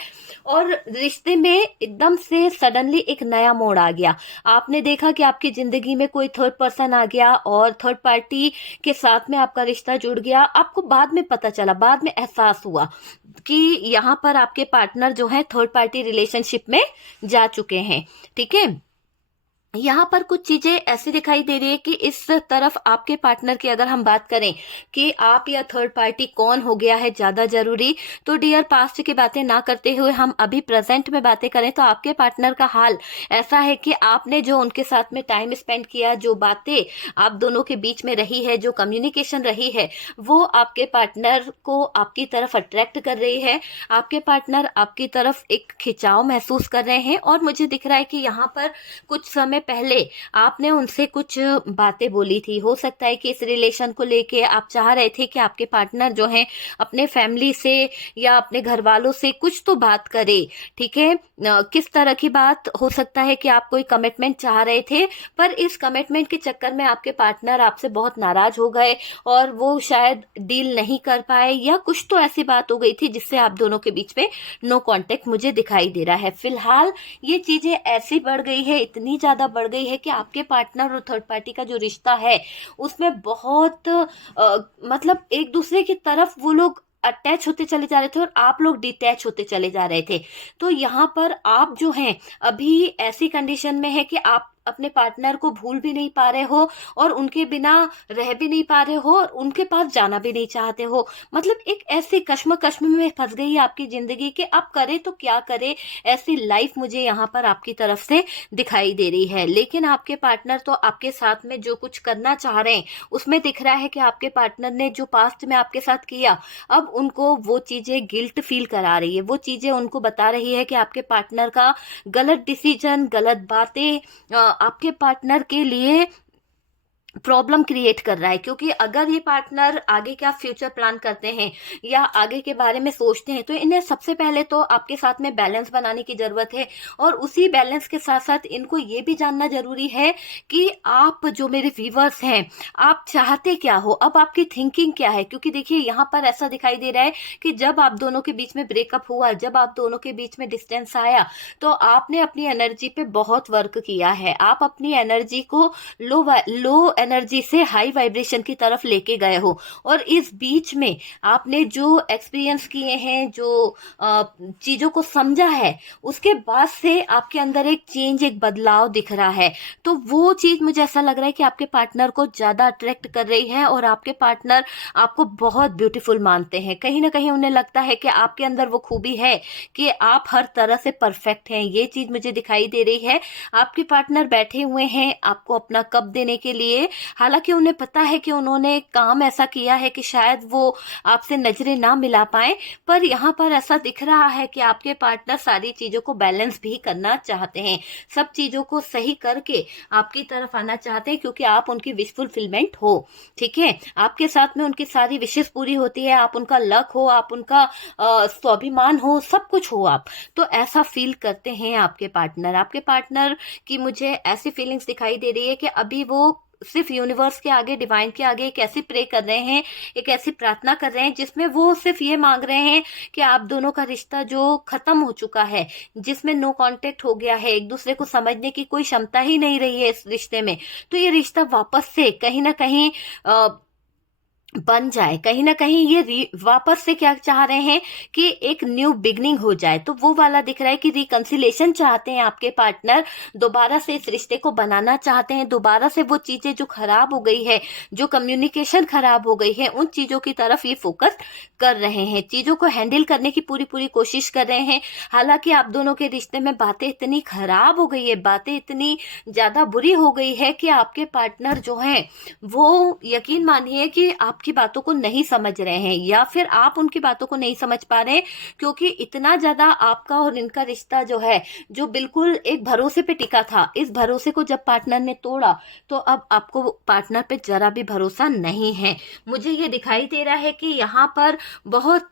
और रिश्ते में एकदम से सडनली एक नया मोड़ आ गया। आपने देखा कि आपकी जिंदगी में कोई थर्ड पर्सन आ गया और थर्ड पार्टी के साथ में आपका रिश्ता जुड़ गया। आपको बाद में पता चला, बाद में एहसास हुआ कि यहाँ पर आपके पार्टनर जो है थर्ड पार्टी रिलेशनशिप में जा चुके हैं। ठीक है, यहाँ पर कुछ चीजें ऐसी दिखाई दे रही है कि इस तरफ आपके पार्टनर की अगर हम बात करें कि आप या थर्ड पार्टी कौन हो गया है ज्यादा जरूरी, तो डियर पास्ट की बातें ना करते हुए हम अभी प्रेजेंट में बातें करें तो आपके पार्टनर का हाल ऐसा है कि आपने जो उनके साथ में टाइम स्पेंड किया, जो बातें आप दोनों के बीच में रही है, जो कम्युनिकेशन रही है, वो आपके पार्टनर को आपकी तरफ अट्रैक्ट कर रही है। आपके पार्टनर आपकी तरफ एक खिंचाव महसूस कर रहे हैं और मुझे दिख रहा है कि यहाँ पर कुछ समय पहले आपने उनसे कुछ बातें बोली थी। हो सकता है कि इस रिलेशन को लेके आप चाह रहे थे कि आपके पार्टनर जो हैं अपने फैमिली से या अपने घर वालों से कुछ तो बात करे। ठीक है, किस तरह की बात? हो सकता है कि आप कोई कमिटमेंट चाह रहे थे, पर इस कमिटमेंट के चक्कर में आपके पार्टनर आपसे बहुत नाराज हो गए और वो शायद डील नहीं कर पाए, या कुछ तो ऐसी बात हो गई थी जिससे आप दोनों के बीच में नो कांटेक्ट मुझे दिखाई दे रहा है। फिलहाल ये चीजें ऐसी बढ़ गई है, इतनी ज्यादा बढ़ गई है कि आपके पार्टनर और थर्ड पार्टी का जो रिश्ता है उसमें बहुत मतलब एक दूसरे की तरफ वो लोग अटैच होते चले जा रहे थे और आप लोग डिटैच होते चले जा रहे थे। तो यहाँ पर आप जो हैं अभी ऐसी कंडीशन में है कि आप अपने पार्टनर को भूल भी नहीं पा रहे हो और उनके बिना रह भी नहीं पा रहे हो और उनके पास जाना भी नहीं चाहते हो। मतलब एक ऐसी कश्मकश में फंस गई है आपकी जिंदगी कि आप करे तो क्या करे, ऐसी लाइफ मुझे यहाँ पर आपकी तरफ से दिखाई दे रही है। लेकिन आपके पार्टनर तो आपके साथ में जो कुछ करना चाह रहे हैं उसमें दिख रहा है कि आपके पार्टनर ने जो पास्ट में आपके साथ किया, अब उनको वो चीजें गिल्ट फील करा रही है, वो चीजें उनको बता रही है कि आपके पार्टनर का गलत डिसीजन, गलत बातें आपके पार्टनर के लिए प्रॉब्लम क्रिएट कर रहा है। क्योंकि अगर ये पार्टनर आगे क्या फ्यूचर प्लान करते हैं या आगे के बारे में सोचते हैं तो इन्हें सबसे पहले तो आपके साथ में बैलेंस बनाने की जरूरत है और उसी बैलेंस के साथ साथ इनको ये भी जानना जरूरी है कि आप जो मेरे व्यूवर्स हैं आप चाहते क्या हो, अब आपकी थिंकिंग क्या है। क्योंकि देखिए यहाँ पर ऐसा दिखाई दे रहा है कि जब आप दोनों के बीच में ब्रेकअप हुआ, जब आप दोनों के बीच में डिस्टेंस आया, तो आपने अपनी एनर्जी पे बहुत वर्क किया है। आप अपनी एनर्जी को लो एनर्जी से हाई वाइब्रेशन की तरफ लेके गए हो और इस बीच में आपने जो एक्सपीरियंस किए हैं, जो चीजों को समझा है, उसके बाद से आपके अंदर एक चेंज, एक बदलाव दिख रहा है। तो वो चीज मुझे ऐसा लग रहा है कि आपके पार्टनर को ज्यादा अट्रैक्ट कर रही है और आपके पार्टनर आपको बहुत ब्यूटीफुल मानते हैं। कहीं ना कहीं उन्हें लगता है कि आपके अंदर वो खूबी है कि आप हर तरह से परफेक्ट हैं। ये चीज मुझे दिखाई दे रही है। आपके पार्टनर बैठे हुए हैं आपको अपना कप देने के लिए। हालांकि उन्हें पता है कि उन्होंने काम ऐसा किया है कि शायद वो आपसे नजरें ना मिला पाए, पर यहाँ पर ऐसा दिख रहा है कि आपके पार्टनर सारी चीजों को बैलेंस भी करना चाहते हैं, सब चीजों को सही करके आपकी तरफ आना चाहते हैं क्योंकि आप उनकी विश फुलफिलमेंट हो। ठीक है, आपके साथ में उनकी सारी विशेष पूरी होती है, आप उनका लक हो, आप उनका स्वाभिमान हो, सब कुछ हो आप। तो ऐसा फील करते हैं आपके पार्टनर। आपके पार्टनर की मुझे ऐसी फीलिंग्स दिखाई दे रही है कि अभी वो सिर्फ यूनिवर्स के आगे, डिवाइन के आगे एक ऐसी प्रे कर रहे हैं, एक ऐसी प्रार्थना कर रहे हैं जिसमें वो सिर्फ ये मांग रहे हैं कि आप दोनों का रिश्ता जो खत्म हो चुका है, जिसमें नो कांटेक्ट हो गया है, एक दूसरे को समझने की कोई क्षमता ही नहीं रही है इस रिश्ते में, तो ये रिश्ता वापस से कहीं ना कहीं बन जाए। कहीं ना कहीं ये वापस से क्या चाह रहे हैं कि एक न्यू बिगनिंग हो जाए। तो वो वाला दिख रहा है कि रिकंसिलेशन चाहते हैं आपके पार्टनर, दोबारा से इस रिश्ते को बनाना चाहते हैं, दोबारा से वो चीजें जो खराब हो गई है, जो कम्युनिकेशन खराब हो गई है, उन चीजों की तरफ ये फोकस कर रहे हैं, चीजों को हैंडल करने की पूरी पूरी कोशिश कर रहे हैं। हालांकि आप दोनों के रिश्ते में बातें इतनी खराब हो गई है, बातें इतनी ज्यादा बुरी हो गई है कि आपके पार्टनर जो है वो यकीन मानिए कि आपकी बातों को नहीं समझ रहे हैं या फिर आप उनकी बातों को नहीं समझ पा रहे, क्योंकि इतना ज्यादा आपका और इनका रिश्ता जो है, जो बिल्कुल एक भरोसे पे टिका था, इस भरोसे को जब पार्टनर ने तोड़ा तो अब आपको पार्टनर पे जरा भी भरोसा नहीं है। मुझे ये दिखाई दे रहा है कि यहाँ पर बहुत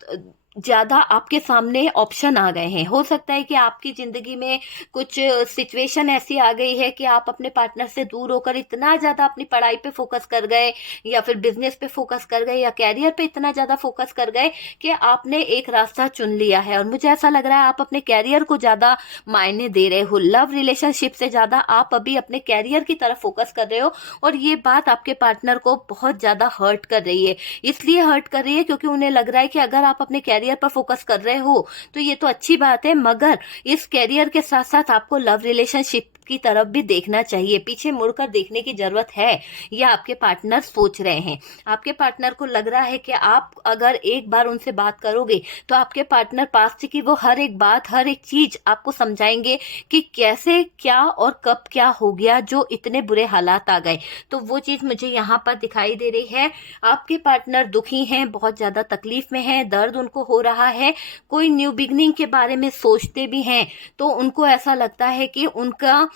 ज्यादा आपके सामने ऑप्शन आ गए हैं। हो सकता है कि आपकी जिंदगी में कुछ सिचुएशन ऐसी आ गई है कि आप अपने पार्टनर से दूर होकर इतना ज्यादा अपनी पढ़ाई पे फोकस कर गए या फिर बिजनेस पे फोकस कर गए या कैरियर पे इतना ज्यादा फोकस कर गए कि आपने एक रास्ता चुन लिया है। और मुझे ऐसा लग रहा है आप अपने कैरियर को ज्यादा मायने दे रहे हो, लव रिलेशनशिप से ज्यादा आप अभी अपने कैरियर की तरफ फोकस कर रहे हो। और ये बात आपके पार्टनर को बहुत ज्यादा हर्ट कर रही है। इसलिए हर्ट कर रही है क्योंकि उन्हें लग रहा है कि अगर आप अपने कैरियर कैरियर पर फोकस कर रहे हो तो ये तो अच्छी बात है, मगर इस कैरियर के साथ साथ आपको लव रिलेशनशिप की तरफ भी देखना चाहिए। पीछे मुड़कर देखने की जरूरत है, या आपके पार्टनर सोच रहे हैं। आपके पार्टनर को लग रहा है कि आप अगर एक बार उनसे बात करोगे तो आपके पार्टनर पास्ट की वो हर एक बात, हर एक चीज आपको समझाएंगे कि कैसे क्या और कब क्या हो गया जो इतने बुरे हालात आ गए। तो वो चीज मुझे यहाँ पर दिखाई दे रही है। आपके पार्टनर दुखी हैं, बहुत ज्यादा तकलीफ में हैं, दर्द उनको हो रहा है। कोई न्यू बिगनिंग के बारे में सोचते भी हैं तो उनको ऐसा लगता है कि उनका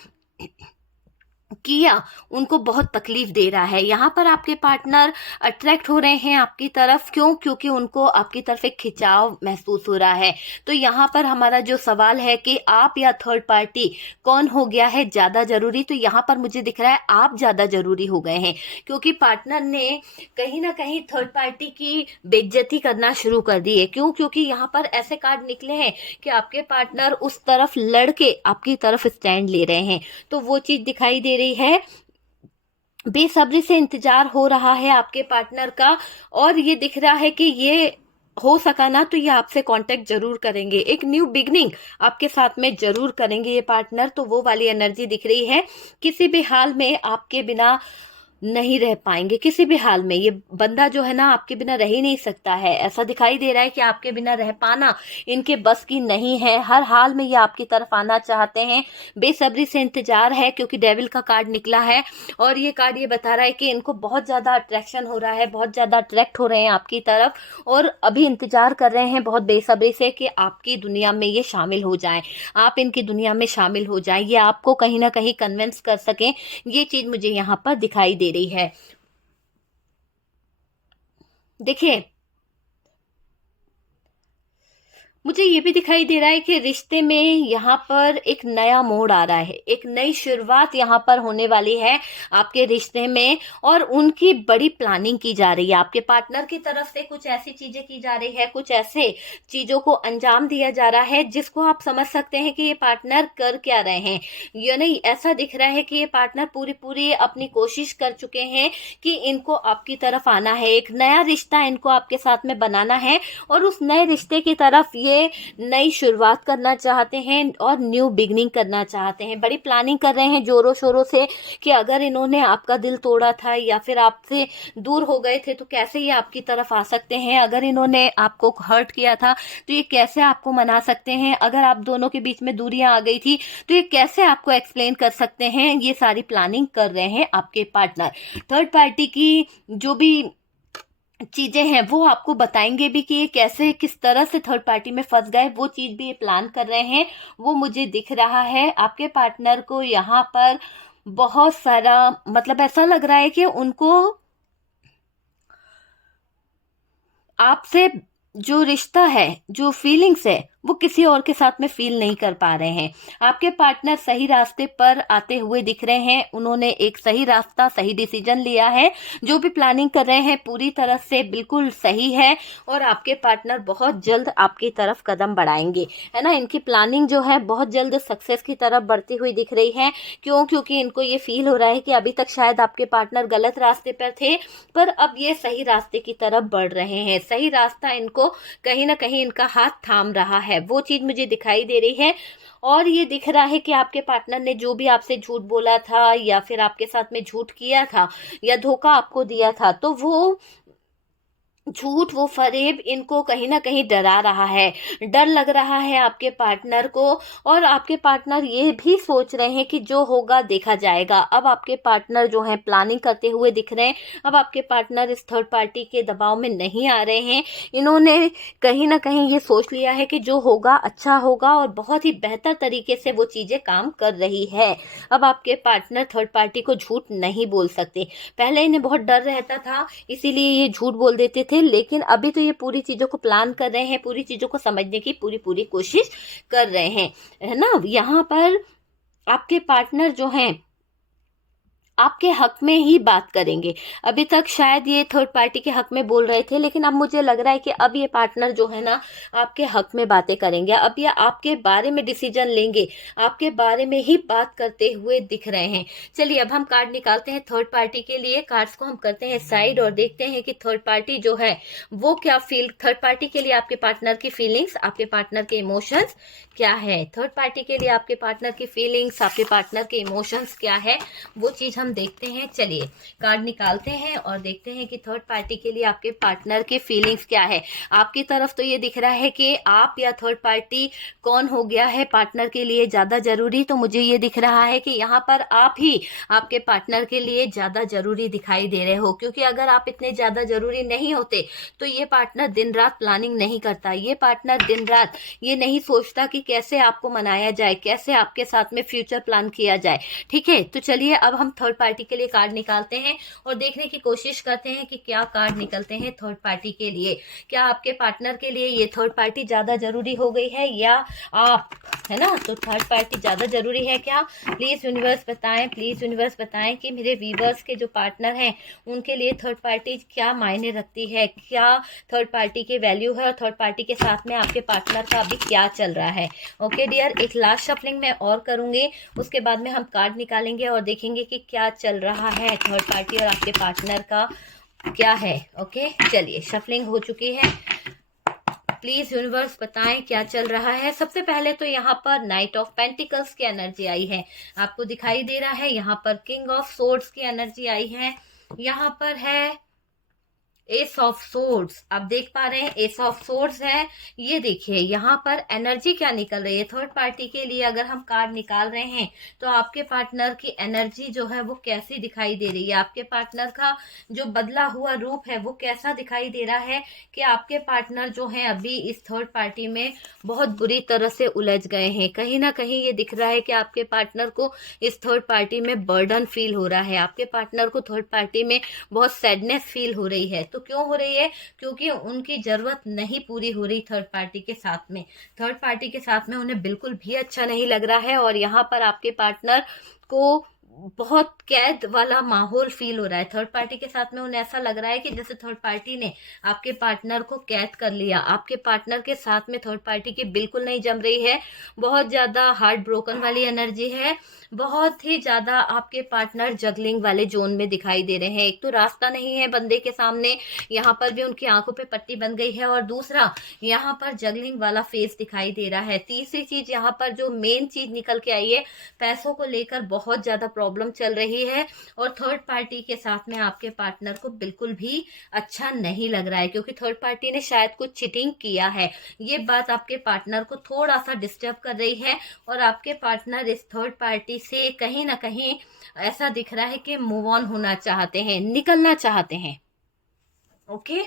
किया उनको बहुत तकलीफ दे रहा है। यहाँ पर आपके पार्टनर अट्रैक्ट हो रहे हैं आपकी तरफ, क्यों? क्योंकि उनको आपकी तरफ एक खिंचाव महसूस हो रहा है। तो यहाँ पर हमारा जो सवाल है कि आप या थर्ड पार्टी कौन हो गया है ज्यादा जरूरी, तो यहाँ पर मुझे दिख रहा है आप ज्यादा जरूरी हो गए हैं, क्योंकि पार्टनर ने कहीं ना कहीं थर्ड पार्टी की बेइज्जती करना शुरू कर दी है। क्यों? क्योंकि यहाँ पर ऐसे कार्ड निकले हैं कि आपके पार्टनर उस तरफ लड़के आपकी तरफ स्टैंड ले रहे हैं। तो वो चीज दिखाई दे रही है। बेसब्री से इंतजार हो रहा है आपके पार्टनर का, और ये दिख रहा है कि ये हो सका ना तो ये आपसे कांटेक्ट जरूर करेंगे, एक न्यू बिगनिंग आपके साथ में जरूर करेंगे ये पार्टनर। तो वो वाली एनर्जी दिख रही है। किसी भी हाल में आपके बिना नहीं रह पाएंगे, किसी भी हाल में। ये बंदा जो है ना आपके बिना रह ही नहीं सकता है। ऐसा दिखाई दे रहा है कि आपके बिना रह पाना इनके बस की नहीं है। हर हाल में ये आपकी तरफ आना चाहते हैं, बेसब्री से इंतजार है, क्योंकि डेविल का कार्ड निकला है और ये कार्ड ये बता रहा है कि इनको बहुत ज्यादा अट्रैक्शन हो रहा है, बहुत ज्यादा अट्रैक्ट हो रहे हैं आपकी तरफ, और अभी इंतजार कर रहे हैं बहुत बेसब्री से कि आपकी दुनिया में ये शामिल हो जाएं, आप इनकी दुनिया में शामिल हो जाएं, ये आपको कहीं ना कहीं कन्विंस कर सकें। ये चीज मुझे यहाँ पर दिखाई दे रही है। देखिए, मुझे ये भी दिखाई दे रहा है कि रिश्ते में यहाँ पर एक नया मोड़ आ रहा है, एक नई शुरुआत यहाँ पर होने वाली है आपके रिश्ते में, और उनकी बड़ी प्लानिंग की जा रही है। आपके पार्टनर की तरफ से कुछ ऐसी चीजें की जा रही है, कुछ ऐसे चीजों को अंजाम दिया जा रहा है जिसको आप समझ सकते हैं कि ये पार्टनर कर क्या रहे हैं। यानी ऐसा दिख रहा है कि ये पार्टनर पूरी पूरी अपनी कोशिश कर चुके हैं कि इनको आपकी तरफ आना है, एक नया रिश्ता इनको आपके साथ में बनाना है, और उस नए रिश्ते की तरफ ये नई शुरुआत करना चाहते हैं और न्यू बिगनिंग करना चाहते हैं। बड़ी प्लानिंग कर रहे हैं जोरों शोरों से कि अगर इन्होंने आपका दिल तोड़ा था या फिर आपसे दूर हो गए थे तो कैसे ये आपकी तरफ आ सकते हैं, अगर इन्होंने आपको हर्ट किया था तो ये कैसे आपको मना सकते हैं, अगर आप दोनों के बीच में दूरियां आ गई थी तो ये कैसे आपको एक्सप्लेन कर सकते हैं। ये सारी प्लानिंग कर रहे हैं आपके पार्टनर। थर्ड पार्टी की जो भी चीजें हैं वो आपको बताएंगे भी कि ये कैसे किस तरह से थर्ड पार्टी में फंस गए, वो चीज भी ये प्लान कर रहे हैं, वो मुझे दिख रहा है। आपके पार्टनर को यहाँ पर बहुत सारा, मतलब ऐसा लग रहा है कि उनको आपसे जो रिश्ता है, जो फीलिंग्स है, वो किसी और के साथ में फील नहीं कर पा रहे हैं। आपके पार्टनर सही रास्ते पर आते हुए दिख रहे हैं, उन्होंने एक सही रास्ता, सही डिसीजन लिया है। जो भी प्लानिंग कर रहे हैं पूरी तरह से बिल्कुल सही है, और आपके पार्टनर बहुत जल्द आपकी तरफ कदम बढ़ाएंगे, है ना। इनकी प्लानिंग जो है बहुत जल्द सक्सेस की तरफ बढ़ती हुई दिख रही है। क्यों? क्योंकि इनको ये फील हो रहा है कि अभी तक शायद आपके पार्टनर गलत रास्ते पर थे, पर अब ये सही रास्ते की तरफ बढ़ रहे हैं। सही रास्ता इनको कहीं ना कहीं इनका हाथ थाम रहा है, वो चीज मुझे दिखाई दे रही है। और ये दिख रहा है कि आपके पार्टनर ने जो भी आपसे झूठ बोला था या फिर आपके साथ में झूठ किया था या धोखा आपको दिया था, तो वो झूठ, वो फरेब इनको कहीं ना कहीं डरा रहा है, डर लग रहा है आपके पार्टनर को। और आपके पार्टनर ये भी सोच रहे हैं कि जो होगा देखा जाएगा। अब आपके पार्टनर जो है प्लानिंग करते हुए दिख रहे हैं। अब आपके पार्टनर इस थर्ड पार्टी के दबाव में नहीं आ रहे हैं। इन्होंने कहीं ना कहीं ये सोच लिया है कि जो होगा अच्छा होगा, और बहुत ही बेहतर तरीके से वो चीजें काम कर रही है। अब आपके पार्टनर थर्ड पार्टी को झूठ नहीं बोल सकते। पहले इन्हें बहुत डर रहता था, इसीलिए ये झूठ बोल देते थे, लेकिन अभी तो ये पूरी चीजों को प्लान कर रहे हैं, पूरी चीजों को समझने की पूरी पूरी कोशिश कर रहे हैं, है ना। यहाँ पर आपके पार्टनर जो हैं आपके हक में ही बात करेंगे। अभी तक शायद ये थर्ड पार्टी के हक में बोल रहे थे, लेकिन अब मुझे लग रहा है कि अब ये पार्टनर जो है ना आपके हक में बातें करेंगे। अब ये आपके बारे में डिसीजन लेंगे, आपके बारे में ही बात करते हुए दिख रहे हैं। चलिए अब हम कार्ड निकालते हैं थर्ड पार्टी के लिए। कार्ड्स को हम करते हैं साइड और देखते हैं कि थर्ड पार्टी जो है वो क्या थर्ड पार्टी के लिए आपके पार्टनर की फीलिंग्स, आपके पार्टनर के इमोशंस क्या है। थर्ड पार्टी के लिए आपके पार्टनर की फीलिंग्स, आपके पार्टनर के इमोशंस क्या है, वो चीज हम देखते हैं। चलिए कार्ड निकालते हैं और देखते हैं कि थर्ड पार्टी के लिए आपके पार्टनर की फीलिंग्स क्या है। आपकी तरफ तो ये दिख रहा है कि आप या थर्ड पार्टी कौन हो गया है पार्टनर के लिए ज्यादा जरूरी। तो मुझे ये दिख रहा है कि यहाँ पर आप ही आपके पार्टनर के लिए ज्यादा जरूरी दिखाई दे रहे हो, क्योंकि अगर आप इतने ज्यादा जरूरी नहीं होते तो ये पार्टनर दिन रात प्लानिंग नहीं करता। ये पार्टनर दिन रात ये नहीं सोचता कि कैसे आपको मनाया जाए, कैसे आपके साथ में फ्यूचर प्लान किया जाए। ठीक है, तो चलिए अब हम थर्ड पार्टी के लिए कार्ड निकालते हैं और देखने की कोशिश करते हैं कि क्या कार्ड निकलते हैं थर्ड पार्टी के लिए। क्या आपके पार्टनर के लिए ये थर्ड पार्टी ज्यादा जरूरी हो गई है या आप, है ना। तो थर्ड पार्टी ज्यादा जरूरी है क्या? प्लीज यूनिवर्स बताएं, प्लीज यूनिवर्स बताएं कि मेरे व्यूअर्स के जो पार्टनर हैं उनके लिए थर्ड पार्टी क्या मायने रखती है, क्या थर्ड पार्टी की वैल्यू है और थर्ड पार्टी के साथ में आपके पार्टनर का अभी क्या चल रहा है। ओके डियर, एक लास्ट शफलिंग मैं और करूंगी, उसके बाद में हम कार्ड निकालेंगे और देखेंगे कि क्या चल रहा है थर्ड पार्टी और आपके पार्टनर का क्या है। ओके चलिए शफलिंग हो चुकी है। प्लीज यूनिवर्स बताएं क्या चल रहा है। सबसे पहले तो यहाँ पर नाइट ऑफ पेंटिकल्स की एनर्जी आई है, आपको दिखाई दे रहा है। यहाँ पर किंग ऑफ सोर्ड्स की एनर्जी आई है। यहाँ पर है एस ऑफ सोर्ड्स, आप देख पा रहे हैं एस ऑफ सोर्ड्स है। ये देखिए यहाँ पर एनर्जी क्या निकल रही है थर्ड पार्टी के लिए। अगर हम कार्ड निकाल रहे हैं तो आपके पार्टनर की एनर्जी जो है वो कैसी दिखाई दे रही है, आपके पार्टनर का जो बदला हुआ रूप है वो कैसा दिखाई दे रहा है कि आपके पार्टनर जो है अभी इस थर्ड पार्टी में बहुत बुरी तरह से उलझ गए हैं। कहीं ना कहीं ये दिख रहा है कि आपके पार्टनर को इस थर्ड पार्टी में बर्डन फील हो रहा है, आपके पार्टनर को थर्ड पार्टी में बहुत सैडनेस फील हो रही है। तो क्यों हो रही है? क्योंकि उनकी जरूरत नहीं पूरी हो रही थर्ड पार्टी के साथ में। थर्ड पार्टी के साथ में उन्हें बिल्कुल भी अच्छा नहीं लग रहा है और यहाँ पर आपके पार्टनर को बहुत कैद वाला माहौल फील हो रहा है। थर्ड पार्टी के साथ में उन्हें ऐसा लग रहा है कि जैसे थर्ड पार्टी ने आपके पार्टनर को कैद कर लिया। आपके पार्टनर के साथ में थर्ड पार्टी की बिल्कुल नहीं जम रही है, बहुत ज्यादा हार्ट ब्रोकन वाली एनर्जी है, बहुत ही ज्यादा आपके पार्टनर जगलिंग वाले जोन में दिखाई दे रहे हैं। एक तो रास्ता नहीं है बंदे के सामने, यहाँ पर भी उनकी आंखों पे पट्टी बन गई है, और दूसरा यहाँ पर जगलिंग वाला फेस दिखाई दे रहा है। तीसरी चीज यहाँ पर जो मेन चीज निकल के आई है, पैसों को लेकर बहुत ज्यादा प्रॉब्लम चल रही है और थर्ड पार्टी के साथ में आपके पार्टनर को बिल्कुल भी अच्छा नहीं लग रहा है, क्योंकि थर्ड पार्टी ने शायद कुछ चीटिंग किया है। ये बात आपके पार्टनर को थोड़ा सा डिस्टर्ब कर रही है और आपके पार्टनर इस थर्ड पार्टी से कहीं ना कहीं ऐसा दिख रहा है कि मूव ऑन होना चाहते हैं, निकलना चाहते हैं। ओके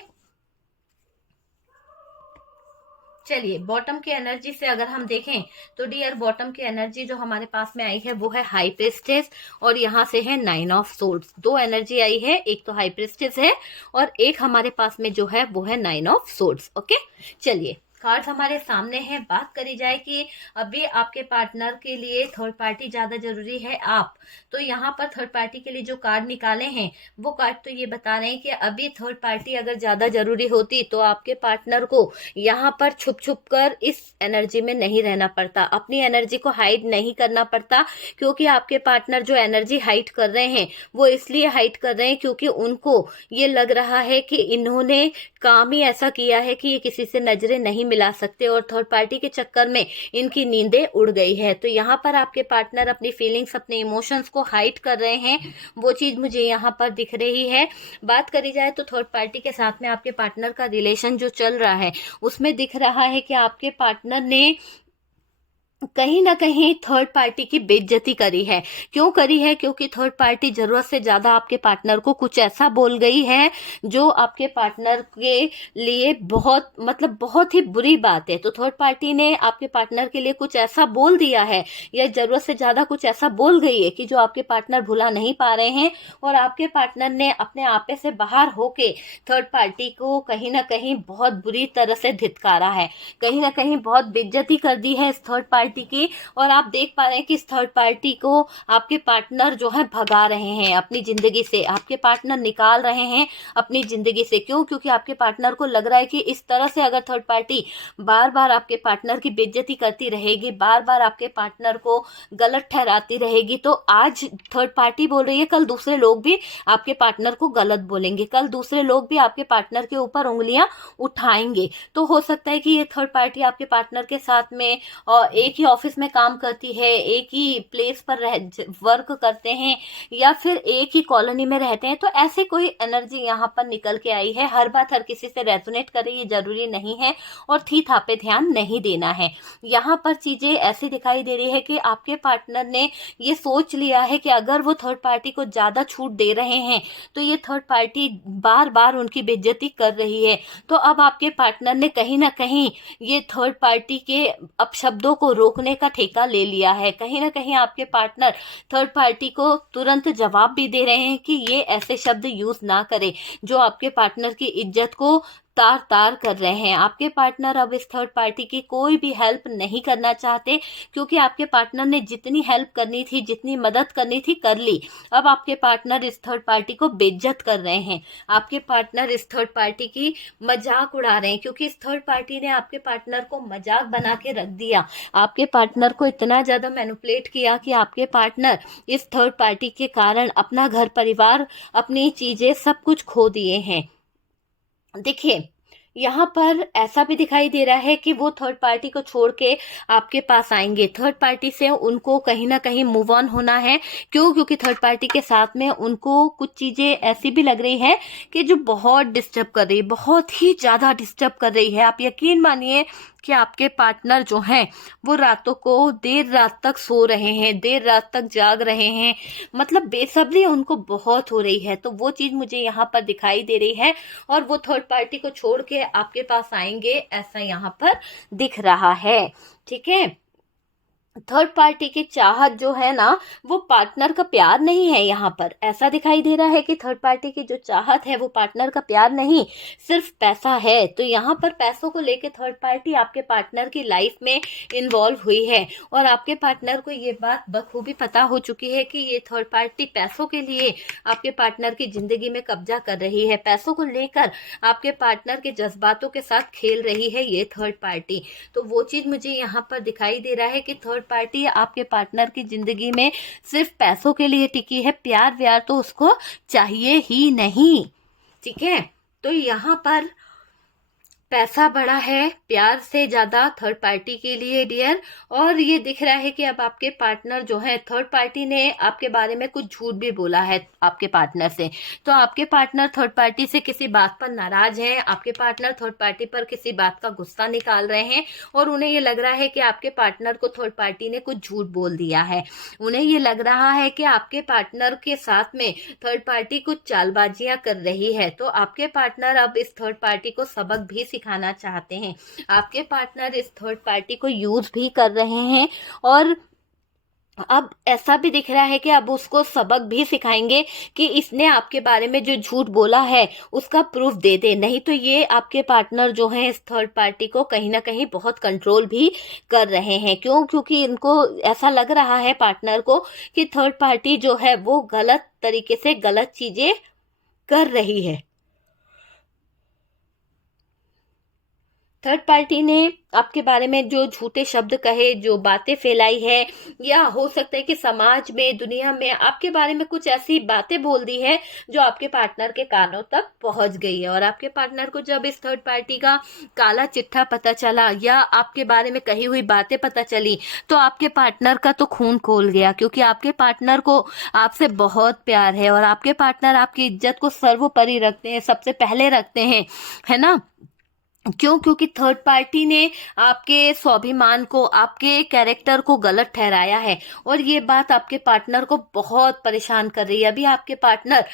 चलिए बॉटम की एनर्जी से अगर हम देखें तो डियर बॉटम की एनर्जी जो हमारे पास में आई है वो है हाई प्रीस्टेस और यहाँ से है नाइन ऑफ सोर्ड्स। दो एनर्जी आई है, एक तो हाई प्रीस्टेस है और एक हमारे पास में जो है वो है नाइन ऑफ सोर्ड्स। ओके चलिए कार्ड हमारे सामने है। बात करी जाए कि अभी आपके पार्टनर के लिए थर्ड पार्टी ज्यादा जरूरी है आप, तो यहाँ पर थर्ड पार्टी के लिए जो कार्ड निकाले हैं वो कार्ड तो ये बता रहे हैं कि अभी थर्ड पार्टी अगर ज्यादा जरूरी होती तो आपके पार्टनर को यहाँ पर छुप छुप कर इस एनर्जी में नहीं रहना पड़ता, अपनी एनर्जी को हाइड नहीं करना पड़ता। क्योंकि आपके पार्टनर जो एनर्जी हाइड कर रहे हैं वो इसलिए हाइड कर रहे हैं क्योंकि उनको ये लग रहा है कि इन्होंने काम ही ऐसा किया है कि ये किसी से नजरें नहीं मिला सकते और थर्ड पार्टी के चक्कर में इनकी नींदें उड़ गई है। तो यहाँ पर आपके पार्टनर अपनी फीलिंग्स, अपने इमोशंस को हाइड कर रहे हैं, वो चीज मुझे यहाँ पर दिख रही है। बात करी जाए तो थर्ड पार्टी के साथ में आपके पार्टनर का रिलेशन जो चल रहा है उसमें दिख रहा है कि आपके पार्टनर ने कहीं ना कहीं थर्ड पार्टी की बेइज्जती करी है। क्यों करी है? क्योंकि थर्ड पार्टी जरूरत से ज्यादा आपके पार्टनर को कुछ ऐसा बोल गई है जो आपके पार्टनर के लिए बहुत ही बुरी बात है। तो थर्ड पार्टी ने आपके पार्टनर के लिए कुछ ऐसा बोल दिया है या जरूरत से ज्यादा कुछ ऐसा बोल गई है कि जो आपके पार्टनर भुला नहीं पा रहे हैं और आपके पार्टनर ने अपने आपे से बाहर होके थर्ड पार्टी को कहीं ना कहीं बहुत बुरी तरह से धिक्कारा है, कहीं ना कहीं बहुत बेइज्जती कर दी है इस थर्ड पार्टी पार्टी की, और आप देख पा रहे हैं कि इस थर्ड पार्टी को आपके पार्टनर जो है भगा रहे हैं अपनी जिंदगी से, आपके पार्टनर निकाल रहे हैं अपनी जिंदगी से। क्यों? क्योंकि आपके पार्टनर को लग रहा है कि इस तरह से अगर थर्ड पार्टी बार बार आपके पार्टनर की बेइज्जती करती रहेगी, बार बार आपके पार्टनर को गलत ठहराती रहेगी, तो आज थर्ड पार्टी बोल रही है, कल दूसरे लोग भी आपके पार्टनर को गलत बोलेंगे, कल दूसरे लोग भी आपके पार्टनर के ऊपर उंगलियां उठाएंगे। तो हो सकता है कि ये थर्ड पार्टी आपके पार्टनर के साथ में एक ही ऑफिस में काम करती है, एक ही प्लेस पर वर्क करते हैं, या फिर एक ही कॉलोनी में रहते हैं। तो ऐसे कोई एनर्जी यहाँ पर निकल के आई है। हर बात हर किसी से रेजोनेट करे ये जरूरी नहीं है, और थी था पे ध्यान नहीं देना है। यहाँ पर चीजें ऐसी दिखाई दे रही है कि आपके पार्टनर ने ये सोच लिया है कि अगर वो थर्ड पार्टी को ज्यादा छूट दे रहे हैं तो ये थर्ड पार्टी बार बार उनकी बेइज्जती कर रही है। तो अब आपके पार्टनर ने कहीं ना कहीं ये थर्ड पार्टी के अपशब्दों को रोकने का ठेका ले लिया है। कहीं ना कहीं आपके पार्टनर थर्ड पार्टी को तुरंत जवाब भी दे रहे हैं कि ये ऐसे शब्द यूज ना करे जो आपके पार्टनर की इज्जत को तार तार कर रहे हैं। आपके पार्टनर अब इस थर्ड पार्टी की कोई भी हेल्प नहीं करना चाहते, क्योंकि आपके पार्टनर ने जितनी हेल्प करनी थी, जितनी मदद करनी थी, कर ली। अब आपके पार्टनर इस थर्ड पार्टी को बेइज्जत कर रहे हैं। आपके पार्टनर इस थर्ड पार्टी की मजाक उड़ा रहे हैं, क्योंकि इस थर्ड पार्टी ने आपके पार्टनर को मजाक बना के रख दिया। आपके पार्टनर को इतना ज्यादा मैनिपुलेट किया कि आपके पार्टनर इस थर्ड पार्टी के कारण अपना घर परिवार, अपनी चीजें, सब कुछ खो दिए हैं। देखिए, यहाँ पर ऐसा भी दिखाई दे रहा है कि वो थर्ड पार्टी को छोड़ के आपके पास आएंगे। थर्ड पार्टी से उनको कहीं ना कहीं मूव ऑन होना है। क्यों? क्योंकि थर्ड पार्टी के साथ में उनको कुछ चीजें ऐसी भी लग रही है कि जो बहुत डिस्टर्ब कर रही है, बहुत ही ज्यादा डिस्टर्ब कर रही है। आप यकीन मानिए कि आपके पार्टनर जो हैं वो रातों को देर रात तक सो रहे हैं, देर रात तक जाग रहे हैं, मतलब बेसब्री उनको बहुत हो रही है। तो वो चीज मुझे यहाँ पर दिखाई दे रही है, और वो थर्ड पार्टी को छोड़ के आपके पास आएंगे, ऐसा यहाँ पर दिख रहा है। ठीक है, थर्ड पार्टी की चाहत जो है ना, वो पार्टनर का प्यार नहीं है। यहाँ पर ऐसा दिखाई दे रहा है कि थर्ड पार्टी की जो चाहत है वो पार्टनर का प्यार नहीं, सिर्फ पैसा है। तो यहाँ पर पैसों को लेके थर्ड पार्टी आपके पार्टनर की लाइफ में इन्वॉल्व हुई है, और आपके पार्टनर को ये बात बखूबी पता हो चुकी है कि ये थर्ड पार्टी पैसों के लिए आपके पार्टनर की जिंदगी में कब्जा कर रही है। पैसों को लेकर आपके पार्टनर के जज्बातों के साथ खेल रही है ये थर्ड पार्टी। तो वो चीज मुझे यहाँ पर दिखाई दे रहा है कि थर्ड पार्टी आपके पार्टनर की जिंदगी में सिर्फ पैसों के लिए टिकी है, प्यार व्यार तो उसको चाहिए ही नहीं। ठीक है, तो यहाँ पर पैसा बड़ा है प्यार से ज्यादा थर्ड पार्टी के लिए डियर। और ये दिख रहा है कि अब आपके पार्टनर जो है, थर्ड पार्टी ने आपके बारे में कुछ झूठ भी बोला है आपके पार्टनर से। तो आपके पार्टनर थर्ड पार्टी से किसी बात पर नाराज हैं, आपके पार्टनर थर्ड पार्टी पर किसी बात का गुस्सा निकाल रहे हैं, और उन्हें ये लग रहा है कि आपके पार्टनर को थर्ड पार्टी ने कुछ झूठ बोल दिया है। उन्हें ये लग रहा है कि आपके पार्टनर के साथ में थर्ड पार्टी कुछ चालबाजियां कर रही है। तो आपके पार्टनर अब इस थर्ड पार्टी को सबक भी सिखाना चाहते हैं। आपके पार्टनर इस थर्ड पार्टी को यूज भी कर रहे हैं, और अब ऐसा भी दिख रहा है कि अब उसको सबक भी सिखाएंगे कि इसने आपके बारे में जो झूठ बोला है उसका प्रूफ दे दे। नहीं तो ये आपके पार्टनर जो हैं इस थर्ड पार्टी को कहीं ना कहीं बहुत कंट्रोल भी कर रहे हैं। क्यों? क्योंकि इनको ऐसा लग रहा है पार्टनर को कि थर्ड पार्टी जो है वो गलत तरीके से गलत चीजें कर रही है। थर्ड पार्टी ने आपके बारे में जो झूठे शब्द कहे, जो बातें फैलाई है, या हो सकता है कि समाज में, दुनिया में आपके बारे में कुछ ऐसी बातें बोल दी है जो आपके पार्टनर के कानों तक पहुंच गई है। और आपके पार्टनर को जब इस थर्ड पार्टी का काला चिट्ठा पता चला, या आपके बारे में कही हुई बातें पता चली, तो आपके पार्टनर का तो खून खोल गया। क्योंकि आपके पार्टनर को आपसे बहुत प्यार है, और आपके पार्टनर आपकी इज्जत को सर्वोपरि रखते हैं, सबसे पहले रखते हैं, है ना। क्यों? क्योंकि थर्ड पार्टी ने आपके स्वाभिमान को, आपके कैरेक्टर को गलत ठहराया है, और ये बात आपके पार्टनर को बहुत परेशान कर रही है। अभी आपके पार्टनर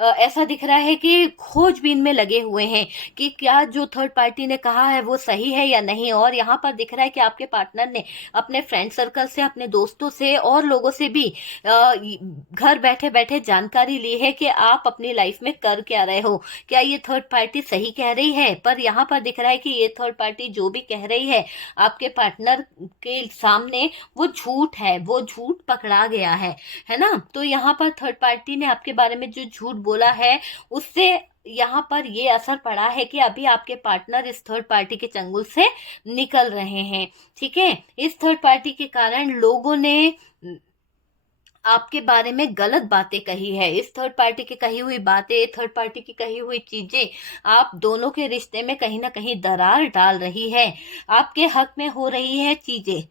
ऐसा दिख रहा है कि खोजबीन में लगे हुए हैं कि क्या जो थर्ड पार्टी ने कहा है वो सही है या नहीं। और यहाँ पर दिख रहा है कि आपके पार्टनर ने अपने फ्रेंड सर्कल से, अपने दोस्तों से और लोगों से भी घर बैठे बैठे जानकारी ली है कि आप अपनी लाइफ में कर क्या रहे हो, क्या ये थर्ड पार्टी सही कह रही है। पर यहाँ पर दिख रहा है कि ये थर्ड पार्टी जो भी कह रही है आपके पार्टनर के सामने वो झूठ है, वो झूठ पकड़ा गया है ना। तो यहाँ पर थर्ड पार्टी ने आपके बारे में जो झूठ बोला है उससे यहाँ पर ये असर पड़ा है कि अभी आपके पार्टनर इस थर्ड पार्टी के चंगुल से निकल रहे हैं। ठीक है, इस थर्ड पार्टी के कारण लोगों ने आपके बारे में गलत बातें कही है। इस थर्ड पार्टी की कही हुई बातें, थर्ड पार्टी की कही हुई चीजें आप दोनों के रिश्ते में कहीं ना कहीं दरार डाल रही है, आपके हक में हो रही है चीजें,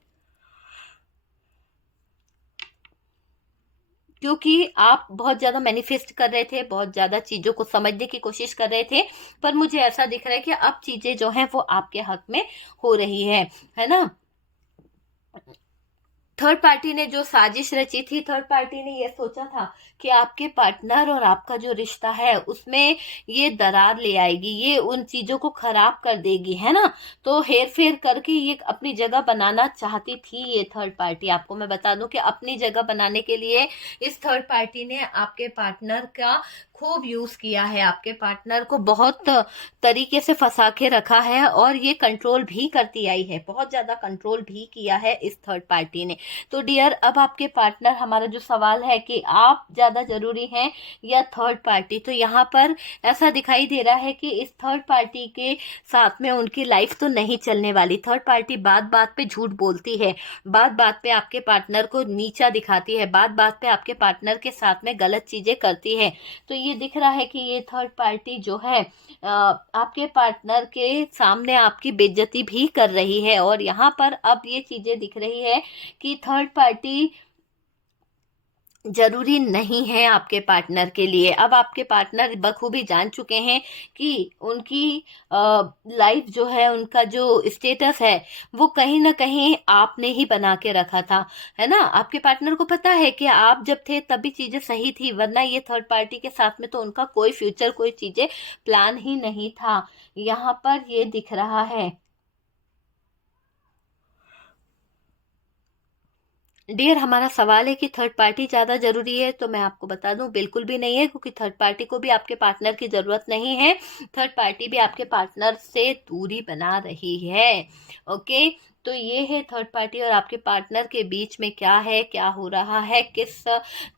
क्योंकि आप बहुत ज्यादा मैनिफेस्ट कर रहे थे, बहुत ज्यादा चीजों को समझने की कोशिश कर रहे थे, पर मुझे ऐसा दिख रहा है कि अब चीजें जो हैं वो आपके हक में हो रही है ना। थर्ड पार्टी ने जो साजिश रची थी, थर्ड पार्टी ने यह सोचा था कि आपके पार्टनर और आपका जो रिश्ता है उसमें ये दरार ले आएगी, ये उन चीजों को खराब कर देगी, है ना। तो हेर फेर करके ये अपनी जगह बनाना चाहती थी ये थर्ड पार्टी। आपको मैं बता दूं कि अपनी जगह बनाने के लिए इस थर्ड पार्टी ने आपके पार्टनर का खूब यूज किया है, आपके पार्टनर को बहुत तरीके से फंसा के रखा है और ये कंट्रोल भी करती आई है, बहुत ज्यादा कंट्रोल भी किया है इस थर्ड पार्टी ने। तो डियर, अब आपके पार्टनर, हमारा जो सवाल है कि आप ज्यादा जरूरी हैं या थर्ड पार्टी, तो यहाँ पर ऐसा दिखाई दे रहा है कि इस थर्ड पार्टी के साथ में उनकी लाइफ तो नहीं चलने वाली। थर्ड पार्टी बात बात पे झूठ बोलती है, बात बात पे आपके पार्टनर को नीचा दिखाती है, बात बात पे आपके पार्टनर के साथ में गलत चीजें करती है। तो ये दिख रहा है कि ये थर्ड पार्टी जो है आपके पार्टनर के सामने आपकी बेइज्जती भी कर रही है। और यहाँ पर अब ये चीजें दिख रही है कि थर्ड पार्टी जरूरी नहीं है आपके पार्टनर के लिए। अब आपके पार्टनर बखूबी जान चुके हैं कि उनकी लाइफ जो है, उनका जो स्टेटस है वो कहीं ना कहीं आपने ही बना के रखा था, है ना। आपके पार्टनर को पता है कि आप जब थे तभी चीजें सही थी, वरना ये थर्ड पार्टी के साथ में तो उनका कोई फ्यूचर, कोई चीजें प्लान ही नहीं था। यहाँ पर ये दिख रहा है डियर, हमारा सवाल है कि थर्ड पार्टी ज्यादा जरूरी है, तो मैं आपको बता दूं बिल्कुल भी नहीं है, क्योंकि थर्ड पार्टी को भी आपके पार्टनर की जरूरत नहीं है। थर्ड पार्टी भी आपके पार्टनर से दूरी बना रही है। ओके, तो ये है थर्ड पार्टी और आपके पार्टनर के बीच में क्या है, क्या हो रहा है, किस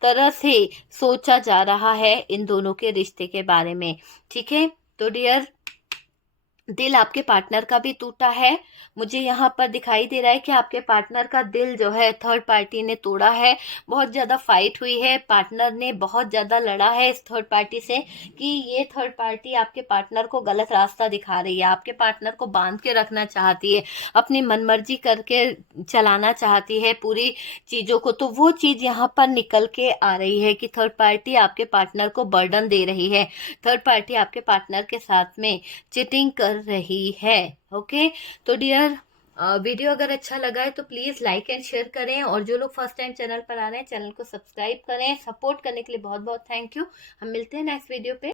तरह से सोचा जा रहा है इन दोनों के रिश्ते के बारे में। ठीक है, तो डियर, दिल आपके पार्टनर का भी टूटा है। मुझे यहाँ पर दिखाई दे रहा है कि आपके पार्टनर का दिल जो है थर्ड पार्टी ने तोड़ा है। बहुत ज्यादा फाइट हुई है, पार्टनर ने बहुत ज्यादा लड़ा है इस थर्ड पार्टी से कि ये थर्ड पार्टी आपके पार्टनर को गलत रास्ता दिखा रही है, आपके पार्टनर को बांध के रखना चाहती है, अपनी मनमर्जी करके चलाना चाहती है पूरी चीजों को। तो वो चीज यहाँ पर निकल के आ रही है कि थर्ड पार्टी आपके पार्टनर को बर्डन दे रही है, थर्ड पार्टी आपके पार्टनर के साथ में चिटिंग कर रही है। ओके, तो डियर, वीडियो अगर अच्छा लगा है तो प्लीज लाइक एंड शेयर करें, और जो लोग फर्स्ट टाइम चैनल पर आ रहे हैं चैनल को सब्सक्राइब करें। सपोर्ट करने के लिए बहुत बहुत थैंक यू। हम मिलते हैं नेक्स्ट वीडियो पे।